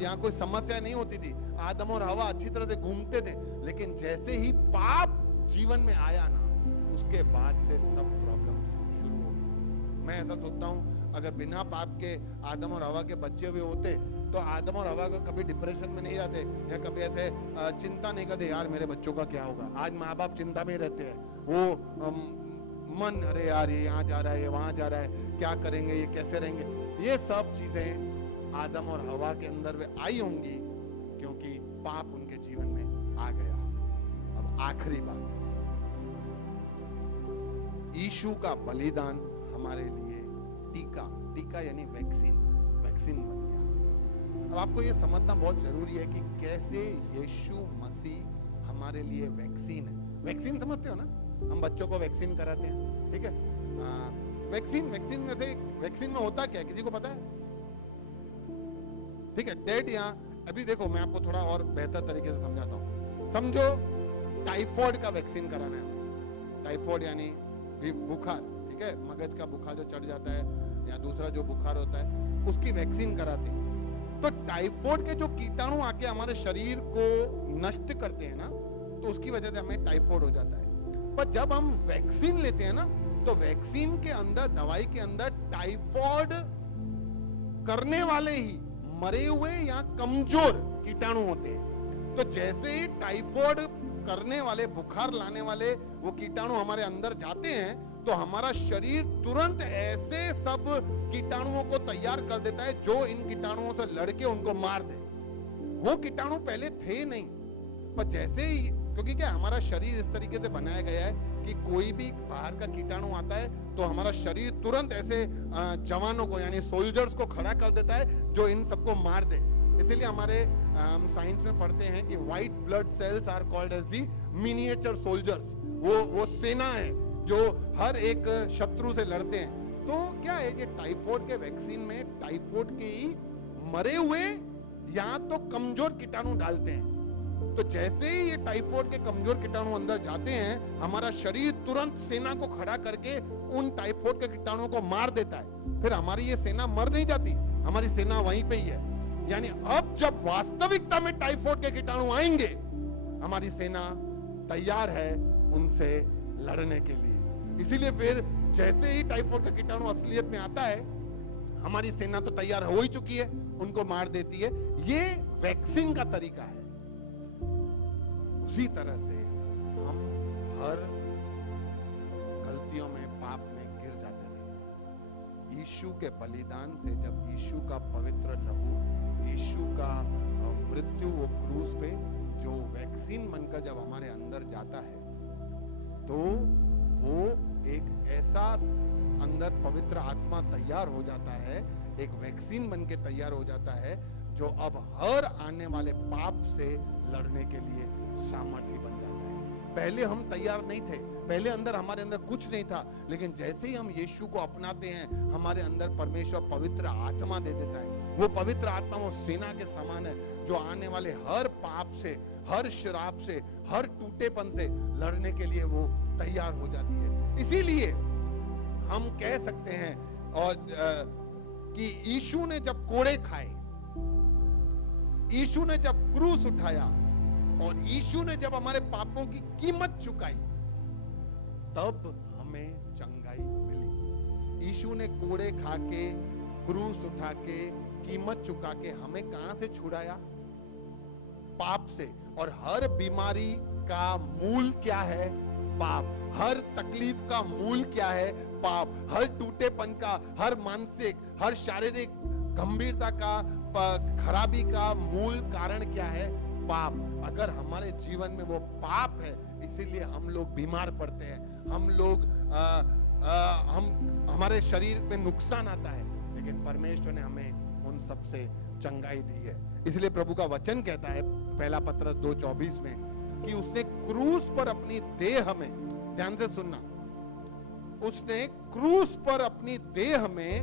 यहाँ कोई समस्या नहीं होती थी, आदम और हवा अच्छी तरह से घूमते थे। लेकिन जैसे ही पाप जीवन में आया ना, उसके बाद से सब प्रॉब्लम शुरू हो गई। मैं ऐसा सोचता हूँ, अगर बिना पाप के आदम और हवा के बच्चे हुए होते तो आदम और हवा को कभी डिप्रेशन में नहीं जाते, या कभी ऐसे चिंता नहीं करते यार मेरे बच्चों का क्या होगा। आज माँ बाप चिंता में रहते हैं, वो मन, अरे यार ये यहाँ जा रहा है, ये वहां जा रहा है, क्या करेंगे, ये कैसे रहेंगे। ये सब चीजें आदम और हवा के अंदर वे आई होंगी, क्योंकि पाप उनके जीवन में आ गया। अब आखिरी बात, यीशु का बलिदान हमारे लिए टीका यानी वैक्सीन बन गया। अब आपको ये समझना बहुत जरूरी है कि कैसे यीशु मसीह हमारे लिए वैक्सीन है। वैक्सीन समझते हो ना, हम बच्चों को वैक्सीन कराते हैं, ठीक है। वैक्सीन में से वैक्सीन में होता क्या है, किसी को पता है? ठीक है, डेट यहाँ अभी देखो, मैं आपको थोड़ा और बेहतर तरीके से समझाता हूँ। समझो टाइफॉइड का वैक्सीन कराना है। टाइफॉइड यानी बुखार, ठीक है, मगज का बुखार जो चढ़ जाता है, या दूसरा जो बुखार होता है, उसकी वैक्सीन कराते हैं। तो टाइफॉइड के जो कीटाणु आके हमारे शरीर को नष्ट करते हैं ना, तो उसकी वजह से हमें टाइफॉइड हो जाता है। पर जब हम वैक्सीन लेते हैं ना, तो वैक्सीन के अंदर, दवाई के अंदर टाइफॉइड करने वाले ही मरे हुए या कमजोर कीटाणु होते हैं। तो जैसे ही टाइफॉइड करने वाले, बुखार लाने वाले वो कीटाणु हमारे अंदर जाते हैं, तो हमारा शरीर तुरंत ऐसे सब कीटाणुओं को तैयार कर देता है जो इन कीटाणुओं से लड़के उनको मार दे। वो कीटाणु पहले थे नहीं, पर जैसे ही, क्योंकि क्या हमारा शरीर इस तरीके से बनाया गया है कि कोई भी बाहर का कीटाणु आता है तो हमारा शरीर तुरंत ऐसे जवानों को, यानी सोल्जर्स को खड़ा कर देता है जो इन सबको मार दे। इसीलिए हमारे हम साइंस में पढ़ते हैं कि white blood cells are called as the miniature soldiers. वो सेना है जो हर एक शत्रु से लड़ते हैं। तो क्या है कि टाइफॉइड के वैक्सीन में टाइफॉइड के ही मरे हुए या तो कमजोर कीटाणु डालते हैं। तो जैसे ही ये टाइफॉइड के कमजोर कीटाणु अंदर जाते हैं, हमारा शरीर तुरंत सेना को खड़ा करके उन टाइफॉइड के कीटाणुओं को मार देता है। फिर हमारी ये सेना मर नहीं जाती, हमारी सेना वहीं पे ही है। यानी अब जब वास्तविकता में टाइफॉइड के कीटाणु आएंगे, हमारी सेना तैयार है उनसे लड़ने के लिए। इसीलिए फिर जैसे ही टाइफॉइड का कीटाणु असलियत में आता है, हमारी सेना तो तैयार हो ही चुकी है, उनको मार देती है। ये वैक्सीन का तरीका है। उसी तरह से हम हर गलतियों में, पाप में गिर जाते थे। यीशु के बलिदान से, जब यीशु का पवित्र लहू, यीशु का मृत्यु वो क्रूस पे जो वैक्सीन बनकर जब हमारे अंदर जाता है, तो वो एक ऐसा अंदर पवित्र आत्मा तैयार हो जाता है, एक वैक्सीन बन के तैयार हो जाता है, जो अब हर आने वाले पाप से लड़ने के लिए सामर्थ्य बन जाता है। पहले हम तैयार नहीं थे, पहले हमारे अंदर कुछ नहीं था, लेकिन जैसे ही हम यीशु को अपनाते हैं, हमारे अंदर परमेश्वर पवित्र आत्मा दे देता है। वो पवित्र आत्मा वो सेना के समान है, जो आने वाले हर पाप से, हर शराब से, हर टूटेपन से लड़ने के लिए वो तैयार हो जाती है। इसीलिए हम कह सकते हैं और कि यीशु ने जब कोड़े खाए, यीशु ने जब क्रूस उठाया, और यीशु ने जब हमारे पापों की कीमत चुकाई, तब हमें चंगाई मिली। यीशु ने कोड़े खा के, क्रूस उठा के, कीमत चुका के हमें कहां से छुड़ाया? पाप से। और हर बीमारी का मूल क्या है? पाप। हर तकलीफ का मूल क्या है? पाप। हर टूटेपन का, हर मानसिक, हर शारीरिक गंभीरता का, खराबी का मूल कारण क्या है? पाप, अगर हमारे जीवन में वो पाप है, इसीलिए हम लोग बीमार पड़ते हैं, हम लोग हमारे शरीर में नुकसान आता है, लेकिन परमेश्वर ने हमें उन सब से चंगाई दी है। इसलिए प्रभु का वचन कहता है पहला पतरस 2:24 में कि उसने क्रूस पर अपनी देह में, ध्यान से सुनना, उसने क्रूस पर अपनी देह में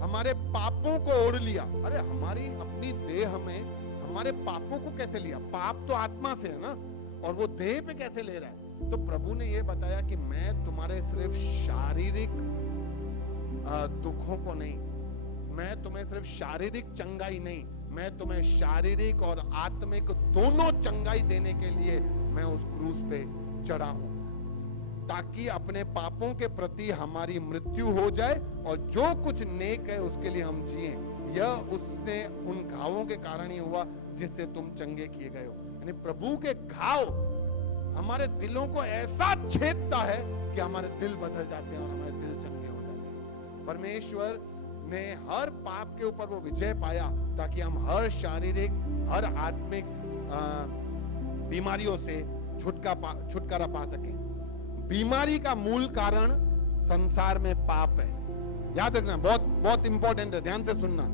हमारे पापों को ओढ़ लिया। अरे हमारी अपनी देह में हमारे पापों को कैसे लिया? पाप तो आत्मा से है ना, और वो देह पे कैसे ले रहा है? तो प्रभु ने ये बताया कि मैं तुम्हारे सिर्फ शारीरिक दुखों को नहीं, मैं तुम्हें सिर्फ शारीरिक चंगाई नहीं, मैं तुम्हें शारीरिक और आत्मिक दोनों चंगाई देने के लिए मैं उस क्रूस पे चढ़ा हूं, ताकि अपने पापों के प्रति हमारी मृत्यु हो जाए और जो कुछ नेक है उसके लिए हम जिए। यह उसने उन घावों के कारण ही हुआ जिससे तुम चंगे किए गए हो। यानी प्रभु के घाव हमारे दिलों को ऐसा छेदता है कि हमारे दिल बदल जाते हैं और हमारे दिल चंगे हो जाते हैं। परमेश्वर ने हर पाप के ऊपर वो विजय पाया ताकि हम हर शारीरिक, हर आत्मिक बीमारियों से छुटकारा पा सकें। बीमारी का मूल कारण संसार में पाप है, याद रखना, बहुत बहुत इंपॉर्टेंट है, ध्यान से सुनना।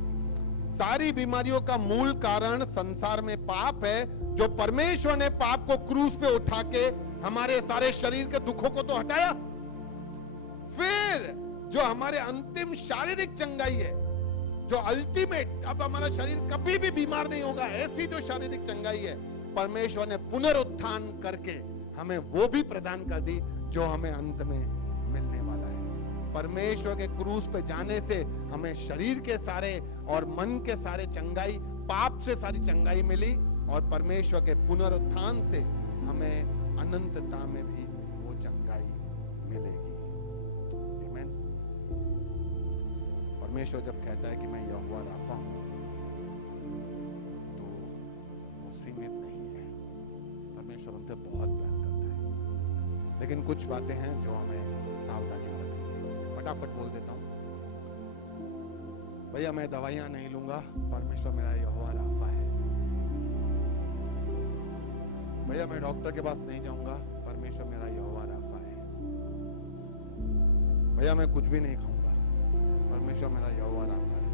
सारी बीमारियों का मूल कारण संसार में पाप है, जो परमेश्वर ने पाप को क्रूस पे उठा के हमारे सारे शरीर के दुखों को तो हटाया, फिर जो हमारे अंतिम शारीरिक चंगाई है, जो अल्टीमेट, अब हमारा शरीर कभी भी बीमार नहीं होगा, ऐसी जो शारीरिक चंगाई है, परमेश्वर ने पुनरुत्थान करके हमें वो भी प्रदान कर दी जो हमें अंत में मिलने वाला है। परमेश्वर के क्रूस पे जाने से हमें शरीर के सारे और मन के सारे चंगाई, पाप से सारी चंगाई मिली, और परमेश्वर के पुनरुत्थान से हमें अनंतता में भी वो चंगाई मिलेगी। आमीन। परमेश्वर जब कहता है कि मैं यहोवा राफा हूं, तो वो सीमित नहीं है। परमेश्वर हमसे बहुत प्यार करता है, लेकिन कुछ बातें हैं जो हमें सावधानियां रखनी है। फटाफट बोल देता हूं। भैया मैं दवाइयां नहीं लूंगा, परमेश्वर मेरा यहोवा राफा है। भैया मैं डॉक्टर के पास नहीं जाऊंगा, परमेश्वर मेरा यहोवा राफा है। भैया मैं कुछ भी नहीं खाऊंगा, परमेश्वर मेरा यहोवा राफा है।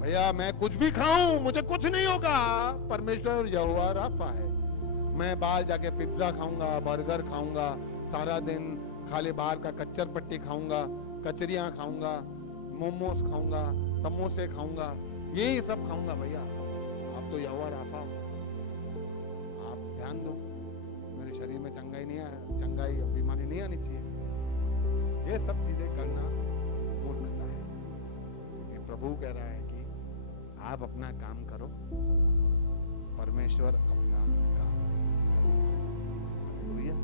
भैया मैं कुछ भी खाऊं मुझे कुछ नहीं होगा, परमेश्वर यहोवा राफा है। मैं बाहर जाके पिज्जा खाऊंगा, बर्गर खाऊंगा, सारा दिन खाली बाहर का कच्चर पट्टी खाऊंगा, कचरियां खाऊंगा, मोमोस खाऊंगा, समोसे खाऊंगा, यही सब खाऊंगा। भैया आप तो यहोवा राफा हो, आप ध्यान दो, मेरे शरीर में चंगाई नहीं है, चंगाई बीमारी नहीं आनी चाहिए। ये सब चीजें करना मूर्खता है। ये प्रभु कह रहा है कि आप अपना काम करो, परमेश्वर अपना काम करेगा। Hallelujah,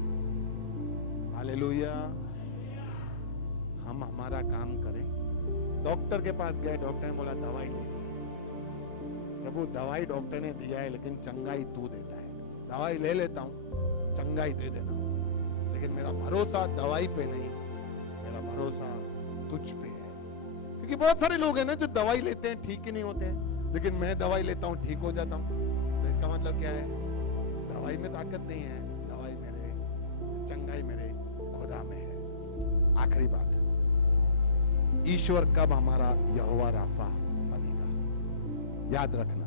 hallelujah. हम हमारा काम करें। डॉक्टर के पास गए, डॉक्टर ने बोला दवाई लेनी है। प्रभु दवाई डॉक्टर ने दिया है, लेकिन चंगाई तू देता है। दवाई ले लेता हूं, चंगाई दे देना, लेकिन मेरा भरोसा दवाई पे नहीं, मेरा भरोसा तुझ पे है। क्योंकि बहुत सारे लोग हैं ना जो दवाई लेते हैं, ठीक ही नहीं होते हैं, लेकिन मैं दवाई लेता हूं, ठीक हो जाता हूं। तो इसका मतलब क्या है? दवाई में ताकत नहीं है, दवाई मेरे, चंगाई मेरे खुदा में है। आखिरी बात, ईश्वर कब हमारा यहोवा राफा बनेगा? याद रखना,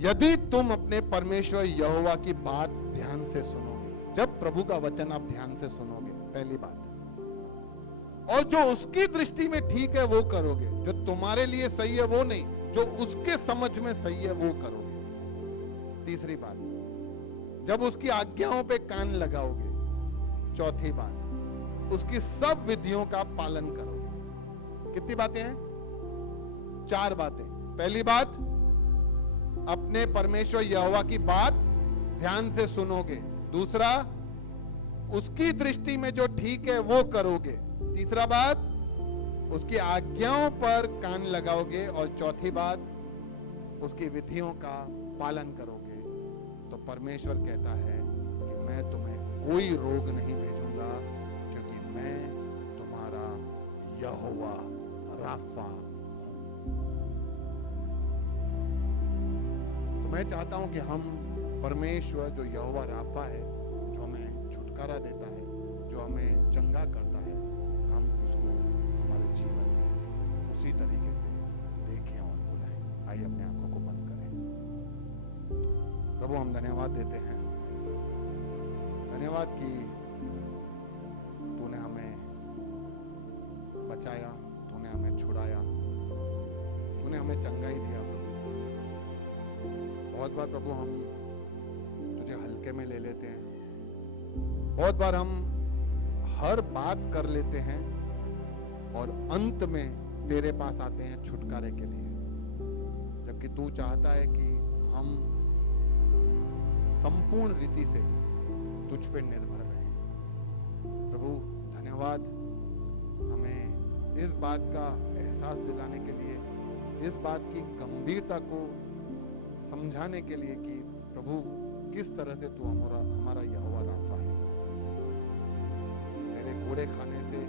यदि तुम अपने परमेश्वर यहोवा की बात ध्यान से सुनोगे, जब प्रभु का वचन आप ध्यान से सुनोगे, पहली बात, और जो उसकी दृष्टि में ठीक है वो करोगे, जो तुम्हारे लिए सही है वो नहीं, जो उसके समझ में सही है वो करोगे। तीसरी बात, जब उसकी आज्ञाओं पे कान लगाओगे। चौथी बात, उसकी सब विधियों का पालन करोगे। कितनी बातें हैं? 4 बातें। पहली बात, अपने परमेश्वर यहोवा की बात ध्यान से सुनोगे। दूसरा, उसकी दृष्टि में जो ठीक है वो करोगे। तीसरा बात, उसकी आज्ञाओं पर कान लगाओगे। और चौथी बात, उसकी विधियों का पालन करोगे। तो परमेश्वर कहता है कि मैं तुम्हें कोई रोग नहीं भेजूंगा, क्योंकि मैं तुम्हारा यहोवा राफा हूं। मैं चाहता हूं कि हम परमेश्वर जो यहोवा राफा है, जो हमें छुटकारा देता है, जो हमें चंगा करता है, हम उसको हमारे जीवन में उसी तरीके से देखें और बुलाएं। आइए अपने आंखों को बंद करें। प्रभु हम धन्यवाद देते हैं, धन्यवाद कि तूने हमें बचाया, तूने हमें छुड़ाया, तूने हमें चंगाई दिया। बहुत बार प्रभु हम तुझे हल्के में ले लेते हैं, बहुत बार हम हर बात कर लेते हैं और अंत में तेरे पास आते हैं छुटकारे के लिए, जबकि तू चाहता है कि हम संपूर्ण रीति से तुझ पे निर्भर रहें। प्रभु धन्यवाद, हमें इस बात का एहसास दिलाने के लिए, इस बात की गंभीरता को समझाने के लिए कि प्रभु किस तरह से तू हमारा यहोवा राफा है। तेरे कोड़े खाने से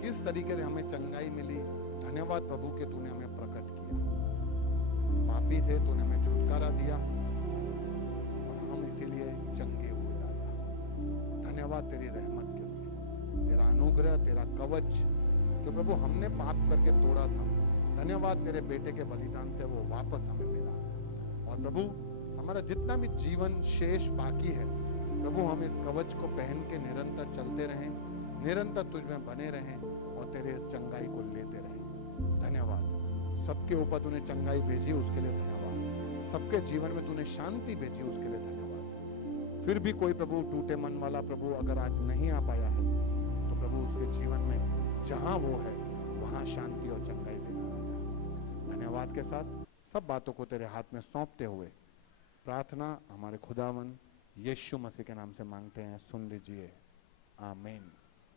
किस तरीके से हमें चंगाई मिली। धन्यवाद प्रभु कि तूने हमें प्रकट किया। पापी थे, तूने हमें छुटकारा दिया और हम इसीलिए चंगे हुए। राजा धन्यवाद तेरी रहमत के लिए, तेरा अनुग्रह, तेरा कवच जो प्रभु हमने पाप करके तोड़ा था। धन्यवाद तेरे बेटे के बलिदान से वो वापस हमें मिला। और प्रभु हमारा जितना भी जीवन शेष बाकी है, प्रभु हम इस कवच को पहन के निरंतर चलते रहें, निरंतर तुझ में बने रहें और तेरे इस चंगाई को लेते रहें। धन्यवाद, सबके ऊपर तूने चंगाई भेजी उसके लिए धन्यवाद, सबके जीवन में तूने शांति भेजी उसके लिए धन्यवाद। फिर भी कोई प्रभु टूटे मन वाला प्रभु अगर आज नहीं आ पाया है, तो प्रभु उसके जीवन में जहां वो है वहां शांति और चंगाई देना। राजा धन्यवाद के साथ सब बातों को तेरे हाथ में सौंपते हुए प्रार्थना हमारे खुदावन यीशु मसीह के नाम से मांगते हैं, सुन लीजिए। आमीन।